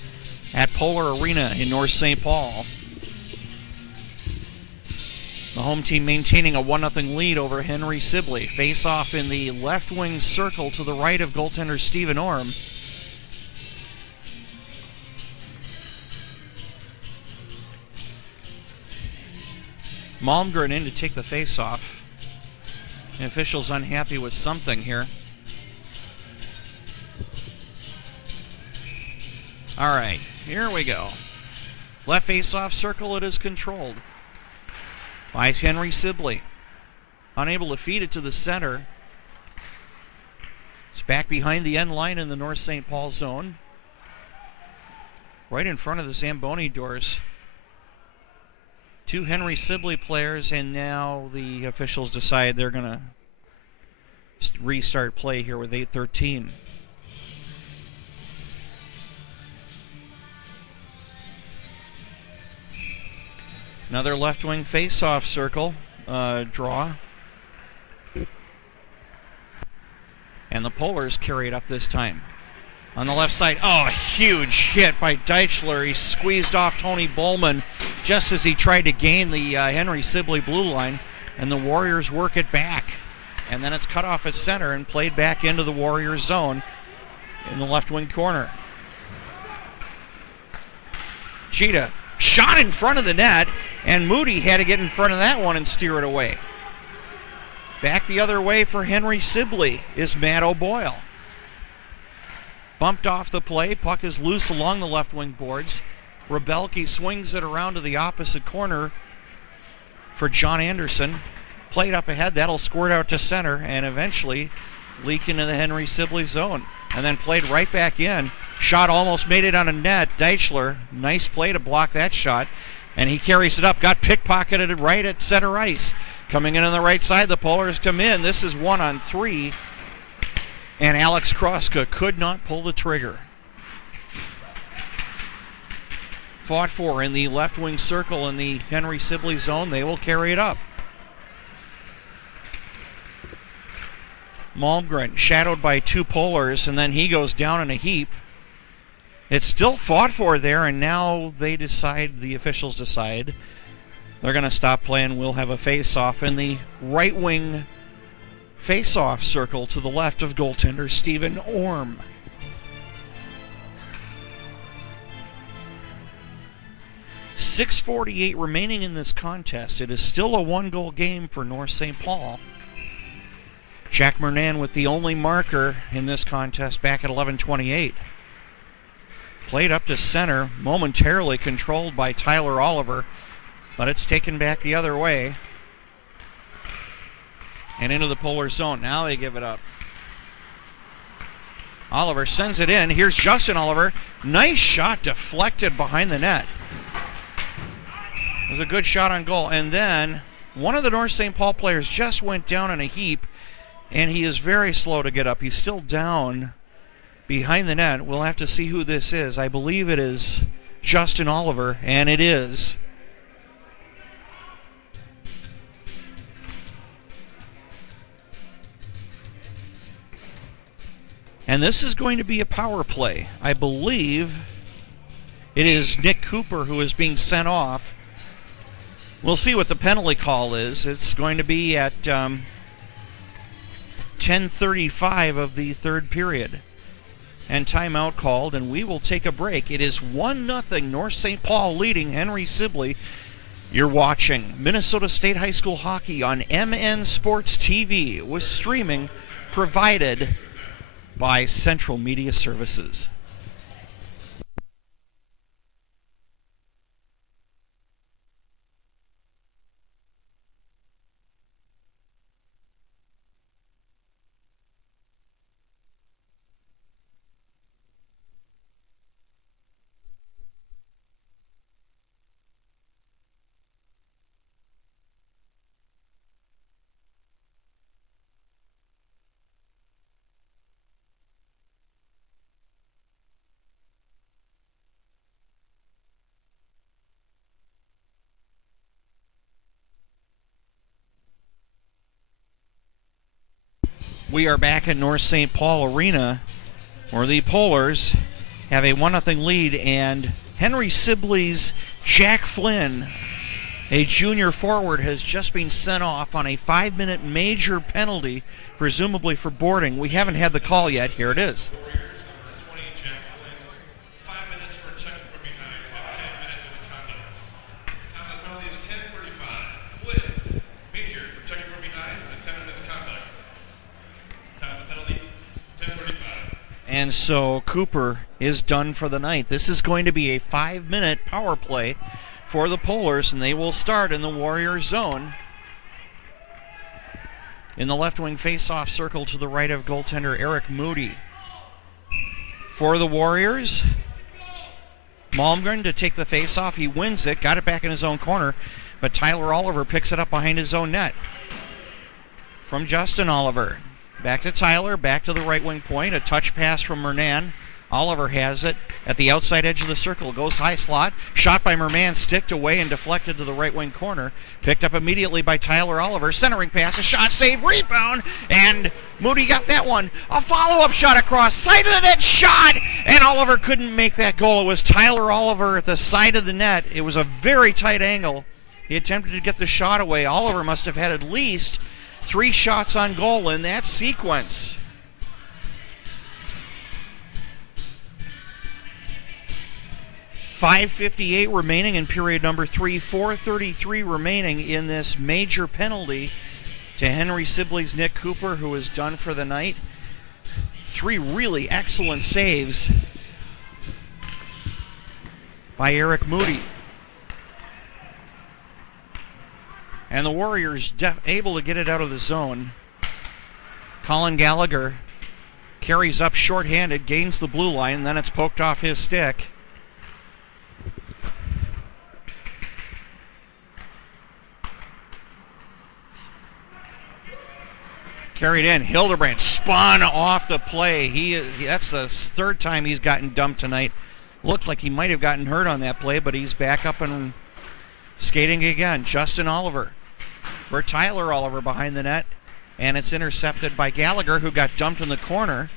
at Polar Arena in North St. Paul. The home team maintaining a 1-0 lead over Henry Sibley. Face off in the left wing circle to the right of goaltender Stephen Orm. Malmgren in to take the face off. The officials unhappy with something here. All right, here we go. Left face-off circle, it is controlled by Henry Sibley. Unable to feed it to the center. It's back behind the end line in the North St. Paul zone. Right in front of the Zamboni doors. 2 Henry Sibley players, and now the officials decide they're going to restart play here with 8:13. Another left wing face-off circle draw. And the Polars carry it up this time. On the left side, oh, a huge hit by Deichler. He squeezed off Tony Bowman just as he tried to gain the Henry Sibley blue line, and the Warriors work it back. And then it's cut off at center and played back into the Warriors zone in the left wing corner. Cheetah shot in front of the net, and Moody had to get in front of that one and steer it away. Back the other way for Henry Sibley is Matt O'Boyle. Bumped off the play, puck is loose along the left wing boards. Rebelke swings it around to the opposite corner for John Anderson. Played up ahead, that'll squirt out to center and eventually leak into the Henry Sibley zone. And then played right back in. Shot almost made it on a net. Deichler, nice play to block that shot. And he carries it up, got pickpocketed right at center ice. Coming in on the right side, the Polars come in. This is 1-on-3. And Alex Kroska could not pull the trigger. Fought for in the left wing circle in the Henry Sibley zone. They will carry it up. Malmgren shadowed by 2 Polars, and then he goes down in a heap. It's still fought for there, and now they decide, the officials decide, they're going to stop playing. We'll have a face-off in the right wing face-off circle to the left of goaltender Stephen Orm. .648 remaining in this contest. It is still a 1-goal game for North St. Paul. Jack Mernan with the only marker in this contest back at 11:28. Played up to center, momentarily controlled by Tyler Oliver, but it's taken back the other way. And into the Polar zone. Now they give it up. Oliver sends it in. Here's Justin Oliver. Nice shot deflected behind the net. It was a good shot on goal. And then one of the North St. Paul players just went down in a heap, and he is very slow to get up. He's still down behind the net. We'll have to see who this is. I believe it is Justin Oliver, and it is. And this is going to be a power play. I believe it is Nick Cooper who is being sent off. We'll see what the penalty call is. It's going to be at 10:35 of the third period. And timeout called, and we will take a break. It is 1-0 North St. Paul leading Henry Sibley. You're watching Minnesota State High School hockey on MN Sports TV with streaming provided by Central Media Services. We are back at North St. Paul Arena, where the Polars have a 1-0 lead, and Henry Sibley's Jack Flynn, a junior forward, has just been sent off on a 5-minute major penalty, presumably for boarding. We haven't had the call yet. Here it is. Warriors, number 20, Jack Flynn, 5 minutes for checking from behind and 10-minute misconduct. Time of the penalty is 10:35. Flynn, major for checking from behind and 10-minute misconduct. Time of the penalty, 10:35. And so Cooper is done for the night. This is going to be a 5-minute power play for the Polars, and they will start in the Warriors zone. In the left wing face-off circle to the right of goaltender Eric Moody. For the Warriors, Malmgren to take the face-off. He wins it, got it back in his own corner, but Tyler Oliver picks it up behind his own net. From Justin Oliver. Back to Tyler, back to the right wing point. A touch pass from Mernan. Oliver has it at the outside edge of the circle. Goes high slot. Shot by Merman, sticked away and deflected to the right wing corner. Picked up immediately by Tyler Oliver. Centering pass, a shot, save, rebound, and Moody got that one. A follow-up shot across, side of the net, shot, and Oliver couldn't make that goal. It was Tyler Oliver at the side of the net. It was a very tight angle. He attempted to get the shot away. Oliver must have had at least 3 shots on goal in that sequence. 5:58 remaining in period number 3. 4:33 remaining in this major penalty to Henry Sibley's Nick Cooper, who is done for the night. 3 really excellent saves by Eric Moody. And the Warriors able to get it out of the zone. Colin Gallagher carries up shorthanded, gains the blue line, and then it's poked off his stick. Carried in. Hildebrand spun off the play. That's the 3rd time he's gotten dumped tonight. Looked like he might have gotten hurt on that play, but he's back up and skating again. Justin Oliver for Tyler Oliver behind the net, and it's intercepted by Gallagher, who got dumped in the corner.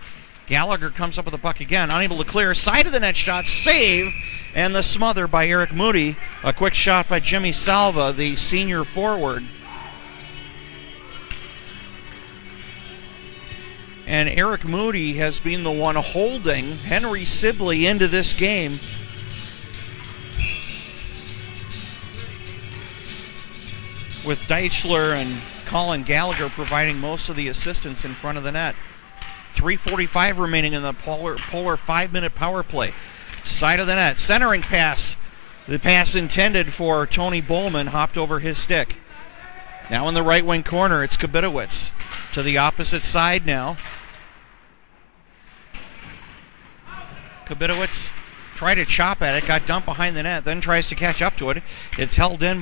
Gallagher comes up with the puck again, unable to clear. Side of the net shot, save, and the smother by Eric Moody. A quick shot by Jimmy Salva, the senior forward. And Eric Moody has been the one holding Henry Sibley into this game. With Deichler and Colin Gallagher providing most of the assistance in front of the net. 3:45 remaining in the Polar 5-minute power play. Side of the net, centering pass. The pass intended for Tony Bowman hopped over his stick. Now in the right wing corner, it's Kabitowicz to the opposite side now. Kabitowicz tried to chop at it, got dumped behind the net, then tries to catch up to it. It's held in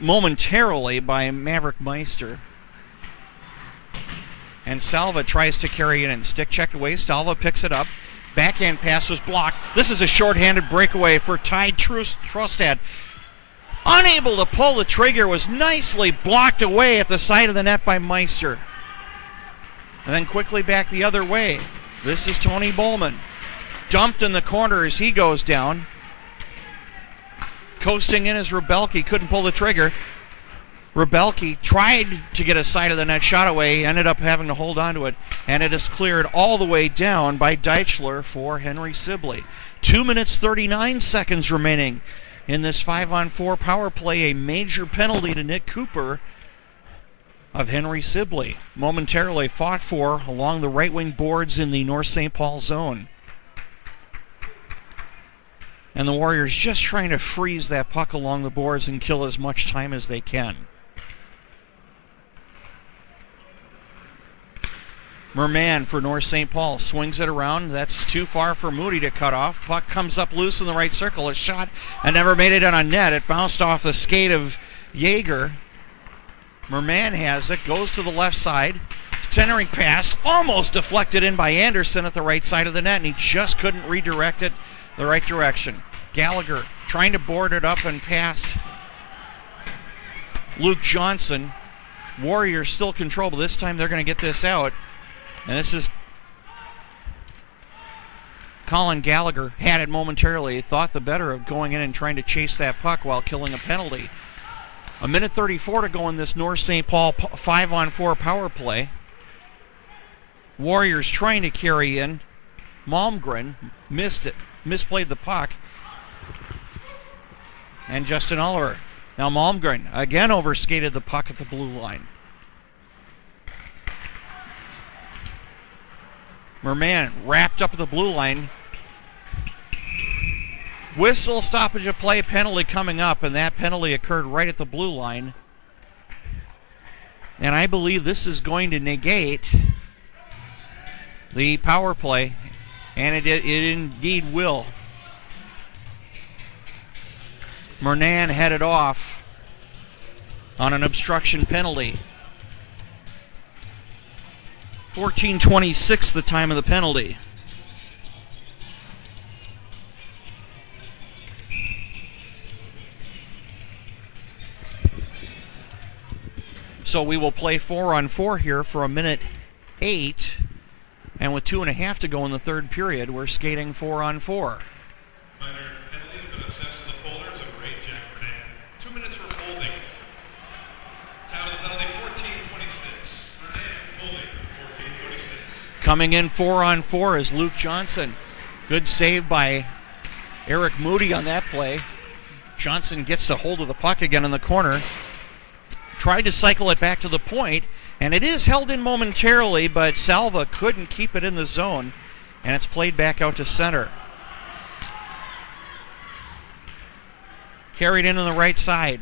momentarily by Maverick Meister. And Salva tries to carry it in. Stick checked away. Salva picks it up. Backhand pass was blocked. This is a shorthanded breakaway for Ty Trostad. Unable to pull the trigger, was nicely blocked away at the side of the net by Meister. And then quickly back the other way. This is Tony Bowman. Dumped in the corner as he goes down. Coasting in is Rebelke, couldn't pull the trigger. Rebelke tried to get a side of the net shot away, ended up having to hold on to it, and it is cleared all the way down by Deichler for Henry Sibley. 2 minutes 39 seconds remaining in this 5-on-4 power play. A major penalty to Nick Cooper of Henry Sibley, momentarily fought for along the right wing boards in the North St. Paul zone. And the Warriors just trying to freeze that puck along the boards and kill as much time as they can. Merman for North St. Paul swings it around. That's too far for Moody to cut off. Puck comes up loose in the right circle. A shot and never made it on a net. It bounced off the skate of Yeager. Merman has it, goes to the left side. Centering pass, almost deflected in by Anderson at the right side of the net, and he just couldn't redirect it the right direction. Gallagher trying to board it up and past Luke Johnson. Warriors still control, but this time they're going to get this out. And this is Colin Gallagher had it momentarily, thought the better of going in and trying to chase that puck while killing a penalty. A minute 34 to go in this North St. Paul 5-on-4 power play. Warriors trying to carry in. Malmgren missed it, misplayed the puck. And Justin Oliver. Now Malmgren again overskated the puck at the blue line. Merman wrapped up at the blue line. Whistle, stoppage of play, penalty coming up, and that penalty occurred right at the blue line. And I believe this is going to negate the power play, and it indeed will. Mernan headed off on an obstruction penalty. 14:26 the time of the penalty. So we will play 4-on-4 here for a minute 8, and with 2.5 to go in the third period, we're skating 4-on-4. Minor penalty has been assessed to the Polars of Ray Jack Bernand. 2 minutes for holding. Time of the penalty, 14:26. Bernand holding, 14:26. Coming in 4-on-4 is Luke Johnson. Good save by Eric Moody on that play. Johnson gets a hold of the puck again in the corner. Tried to cycle it back to the point, and it is held in momentarily, but Salva couldn't keep it in the zone, and it's played back out to center. Carried in on the right side.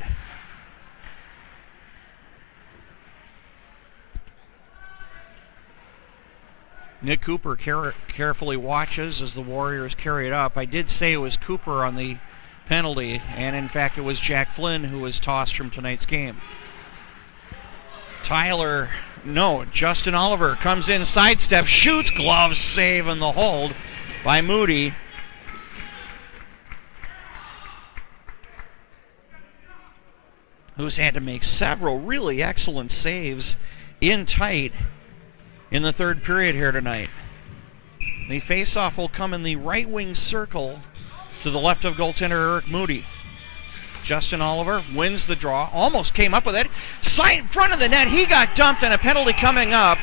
Nick Cooper carefully watches as the Warriors carry it up. I did say it was Cooper on the penalty, and in fact it was Jack Flynn who was tossed from tonight's game. Justin Oliver comes in, sidestep, shoots, glove save in the hold by Moody. Who's had to make several really excellent saves in tight in the third period here tonight. The faceoff will come in the right wing circle to the left of goaltender Eric Moody. Justin Oliver wins the draw, almost came up with it. Sight in front of the net, he got dumped, and a penalty coming up.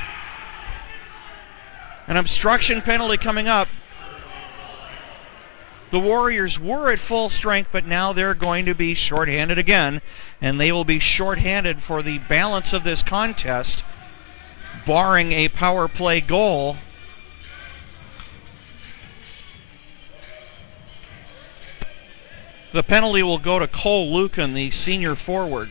An obstruction penalty coming up. The Warriors were at full strength, but now they're going to be shorthanded again, and they will be shorthanded for the balance of this contest, barring a power play goal. The penalty will go to Cole Lucan, the senior forward.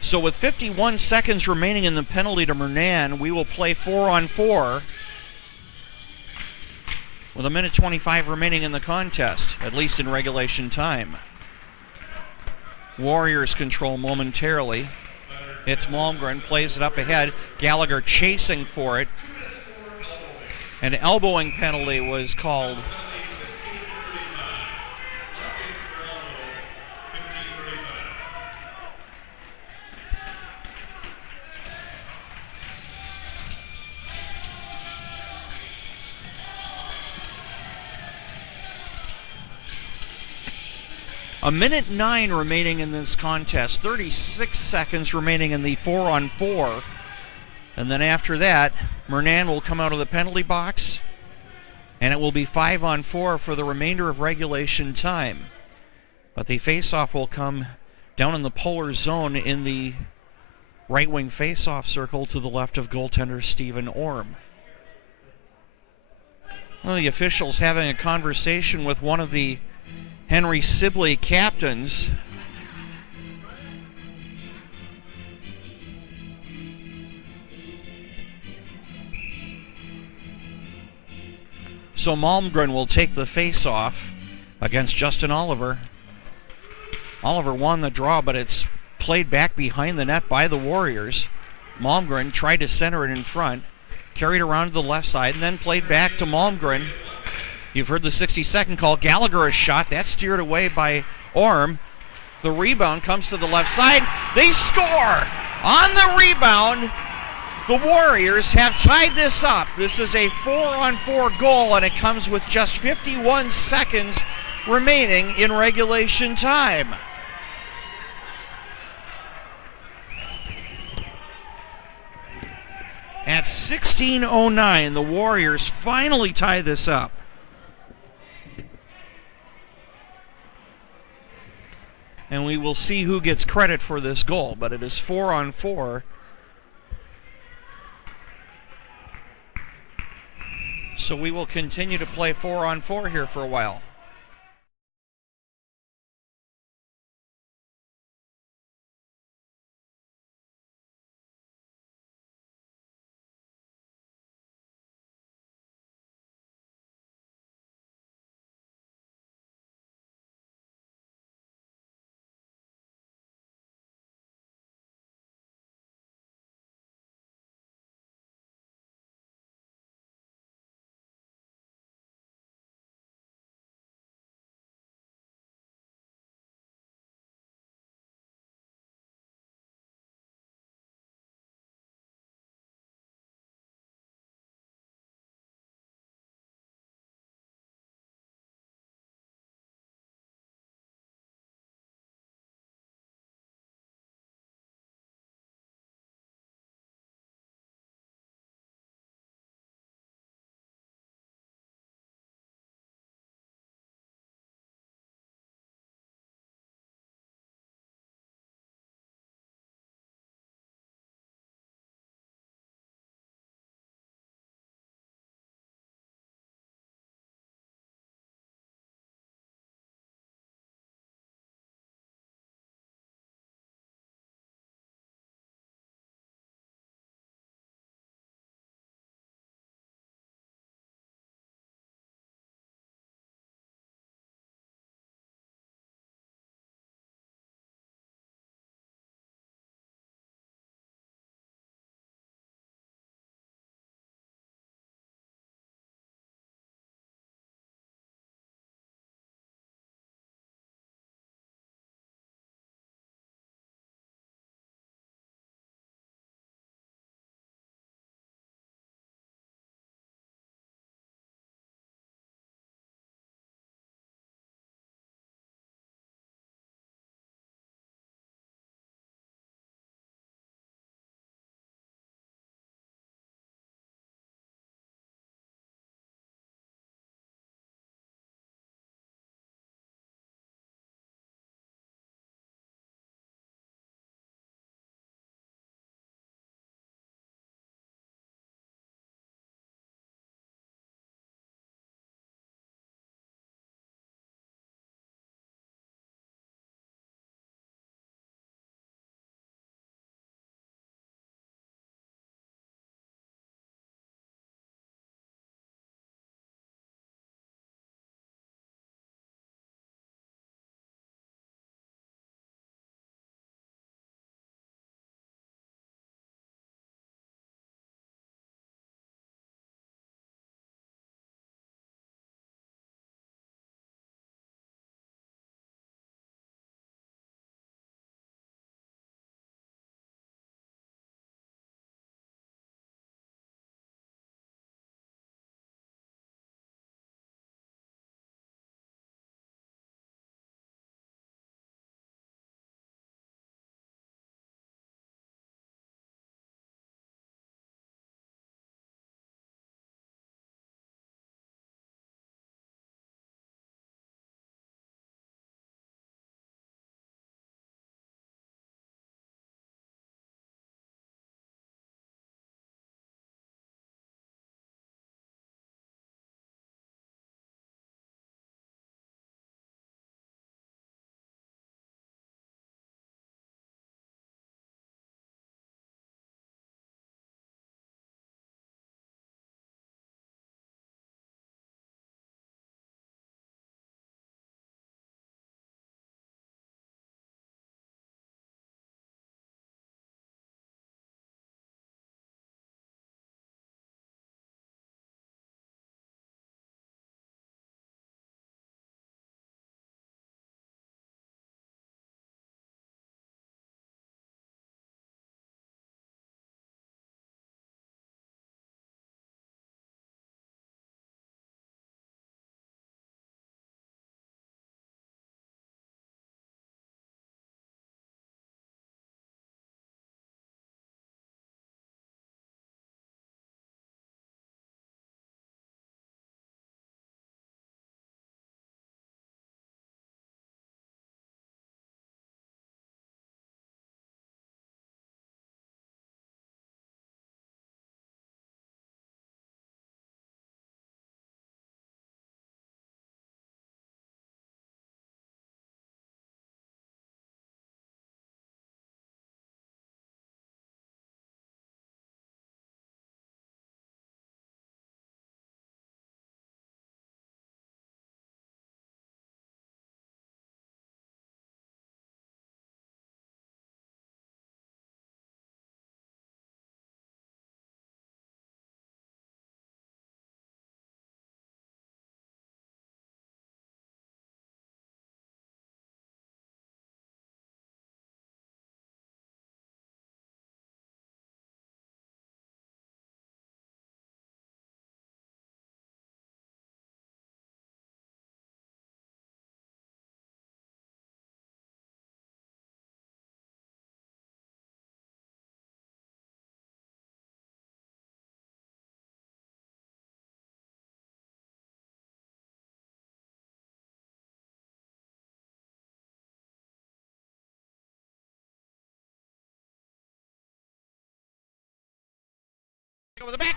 So with 51 seconds remaining in the penalty to Mernan, we will play 4-on-4 with a minute 25 remaining in the contest, at least in regulation time. Warriors control momentarily. It's Malmgren, plays it up ahead. Gallagher chasing for it. An elbowing penalty was called. A minute 9 remaining in this contest, 36 seconds remaining in the 4-on-4. And then after that, Mernan will come out of the penalty box, and it will be 5-on-4 for the remainder of regulation time. But the faceoff will come down in the polar zone in the right wing faceoff circle to the left of goaltender Stephen Orm. One of the officials having a conversation with one of the Henry Sibley captains. So Malmgren will take the face-off against Justin Oliver. Oliver won the draw, but it's played back behind the net by the Warriors. Malmgren tried to center it in front. carried around to the left side, and then played back to Malmgren. You've heard the 60-second call. Gallagher is shot. That's steered away by Orm. The rebound comes to the left side. They score! On the rebound, the Warriors have tied this up. This is a 4-on-4 goal, and it comes with just 51 seconds remaining in regulation time. At 16:09, the Warriors finally tie this up. And we will see who gets credit for this goal, but it is 4-on-4. So we will continue to play 4-on-4 here for a while.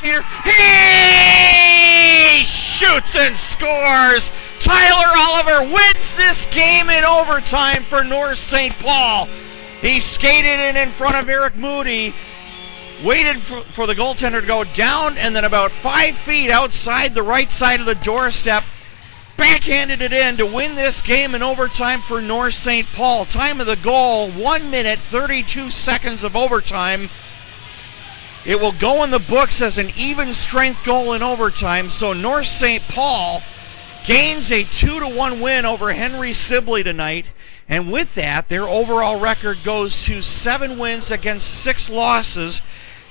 backhander. He shoots and scores. Tyler Oliver wins this game in overtime for North St. Paul. He skated in front of Eric Moody, waited for the goaltender to go down, and then about 5 feet outside the right side of the doorstep, backhanded it in to win this game in overtime for North St. Paul. Time of the goal, 1 minute, 32 seconds of overtime. It will go in the books as an even strength goal in overtime, so North St. Paul gains a 2-1 win over Henry Sibley tonight. And with that, their overall record goes to 7 wins against 6 losses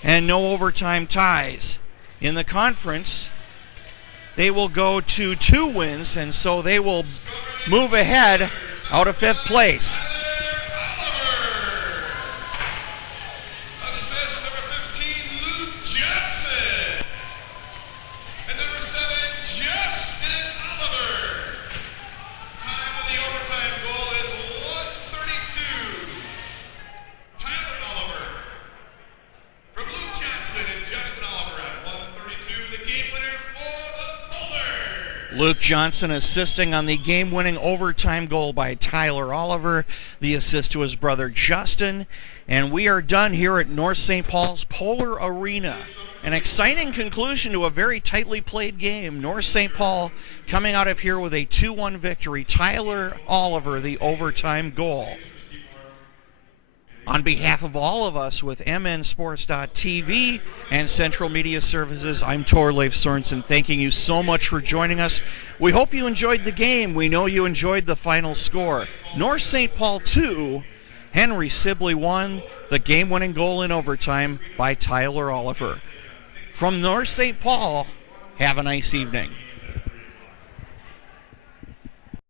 and no overtime ties. In the conference, they will go to 2 wins, and so they will move ahead out of 5th place. Assist number 15, Luke Johnson. And number 7, Justin Oliver. Time of the overtime goal is 1:32. Tyler Oliver from Luke Johnson and Justin Oliver at 1:32. The game winner for the Polar. Luke Johnson assisting on the game-winning overtime goal by Tyler Oliver, the assist to his brother Justin. And we are done here at North St. Paul's Polar Arena. An exciting conclusion to a very tightly played game. North St. Paul coming out of here with a 2-1 victory. Tyler Oliver, the overtime goal. On behalf of all of us with mnsports.tv and Central Media Services, I'm Torleif Sorensen, thanking you so much for joining us. We hope you enjoyed the game. We know you enjoyed the final score. North St. Paul 2, Henry Sibley 1, the game-winning goal in overtime by Tyler Oliver. From North St. Paul, have a nice evening.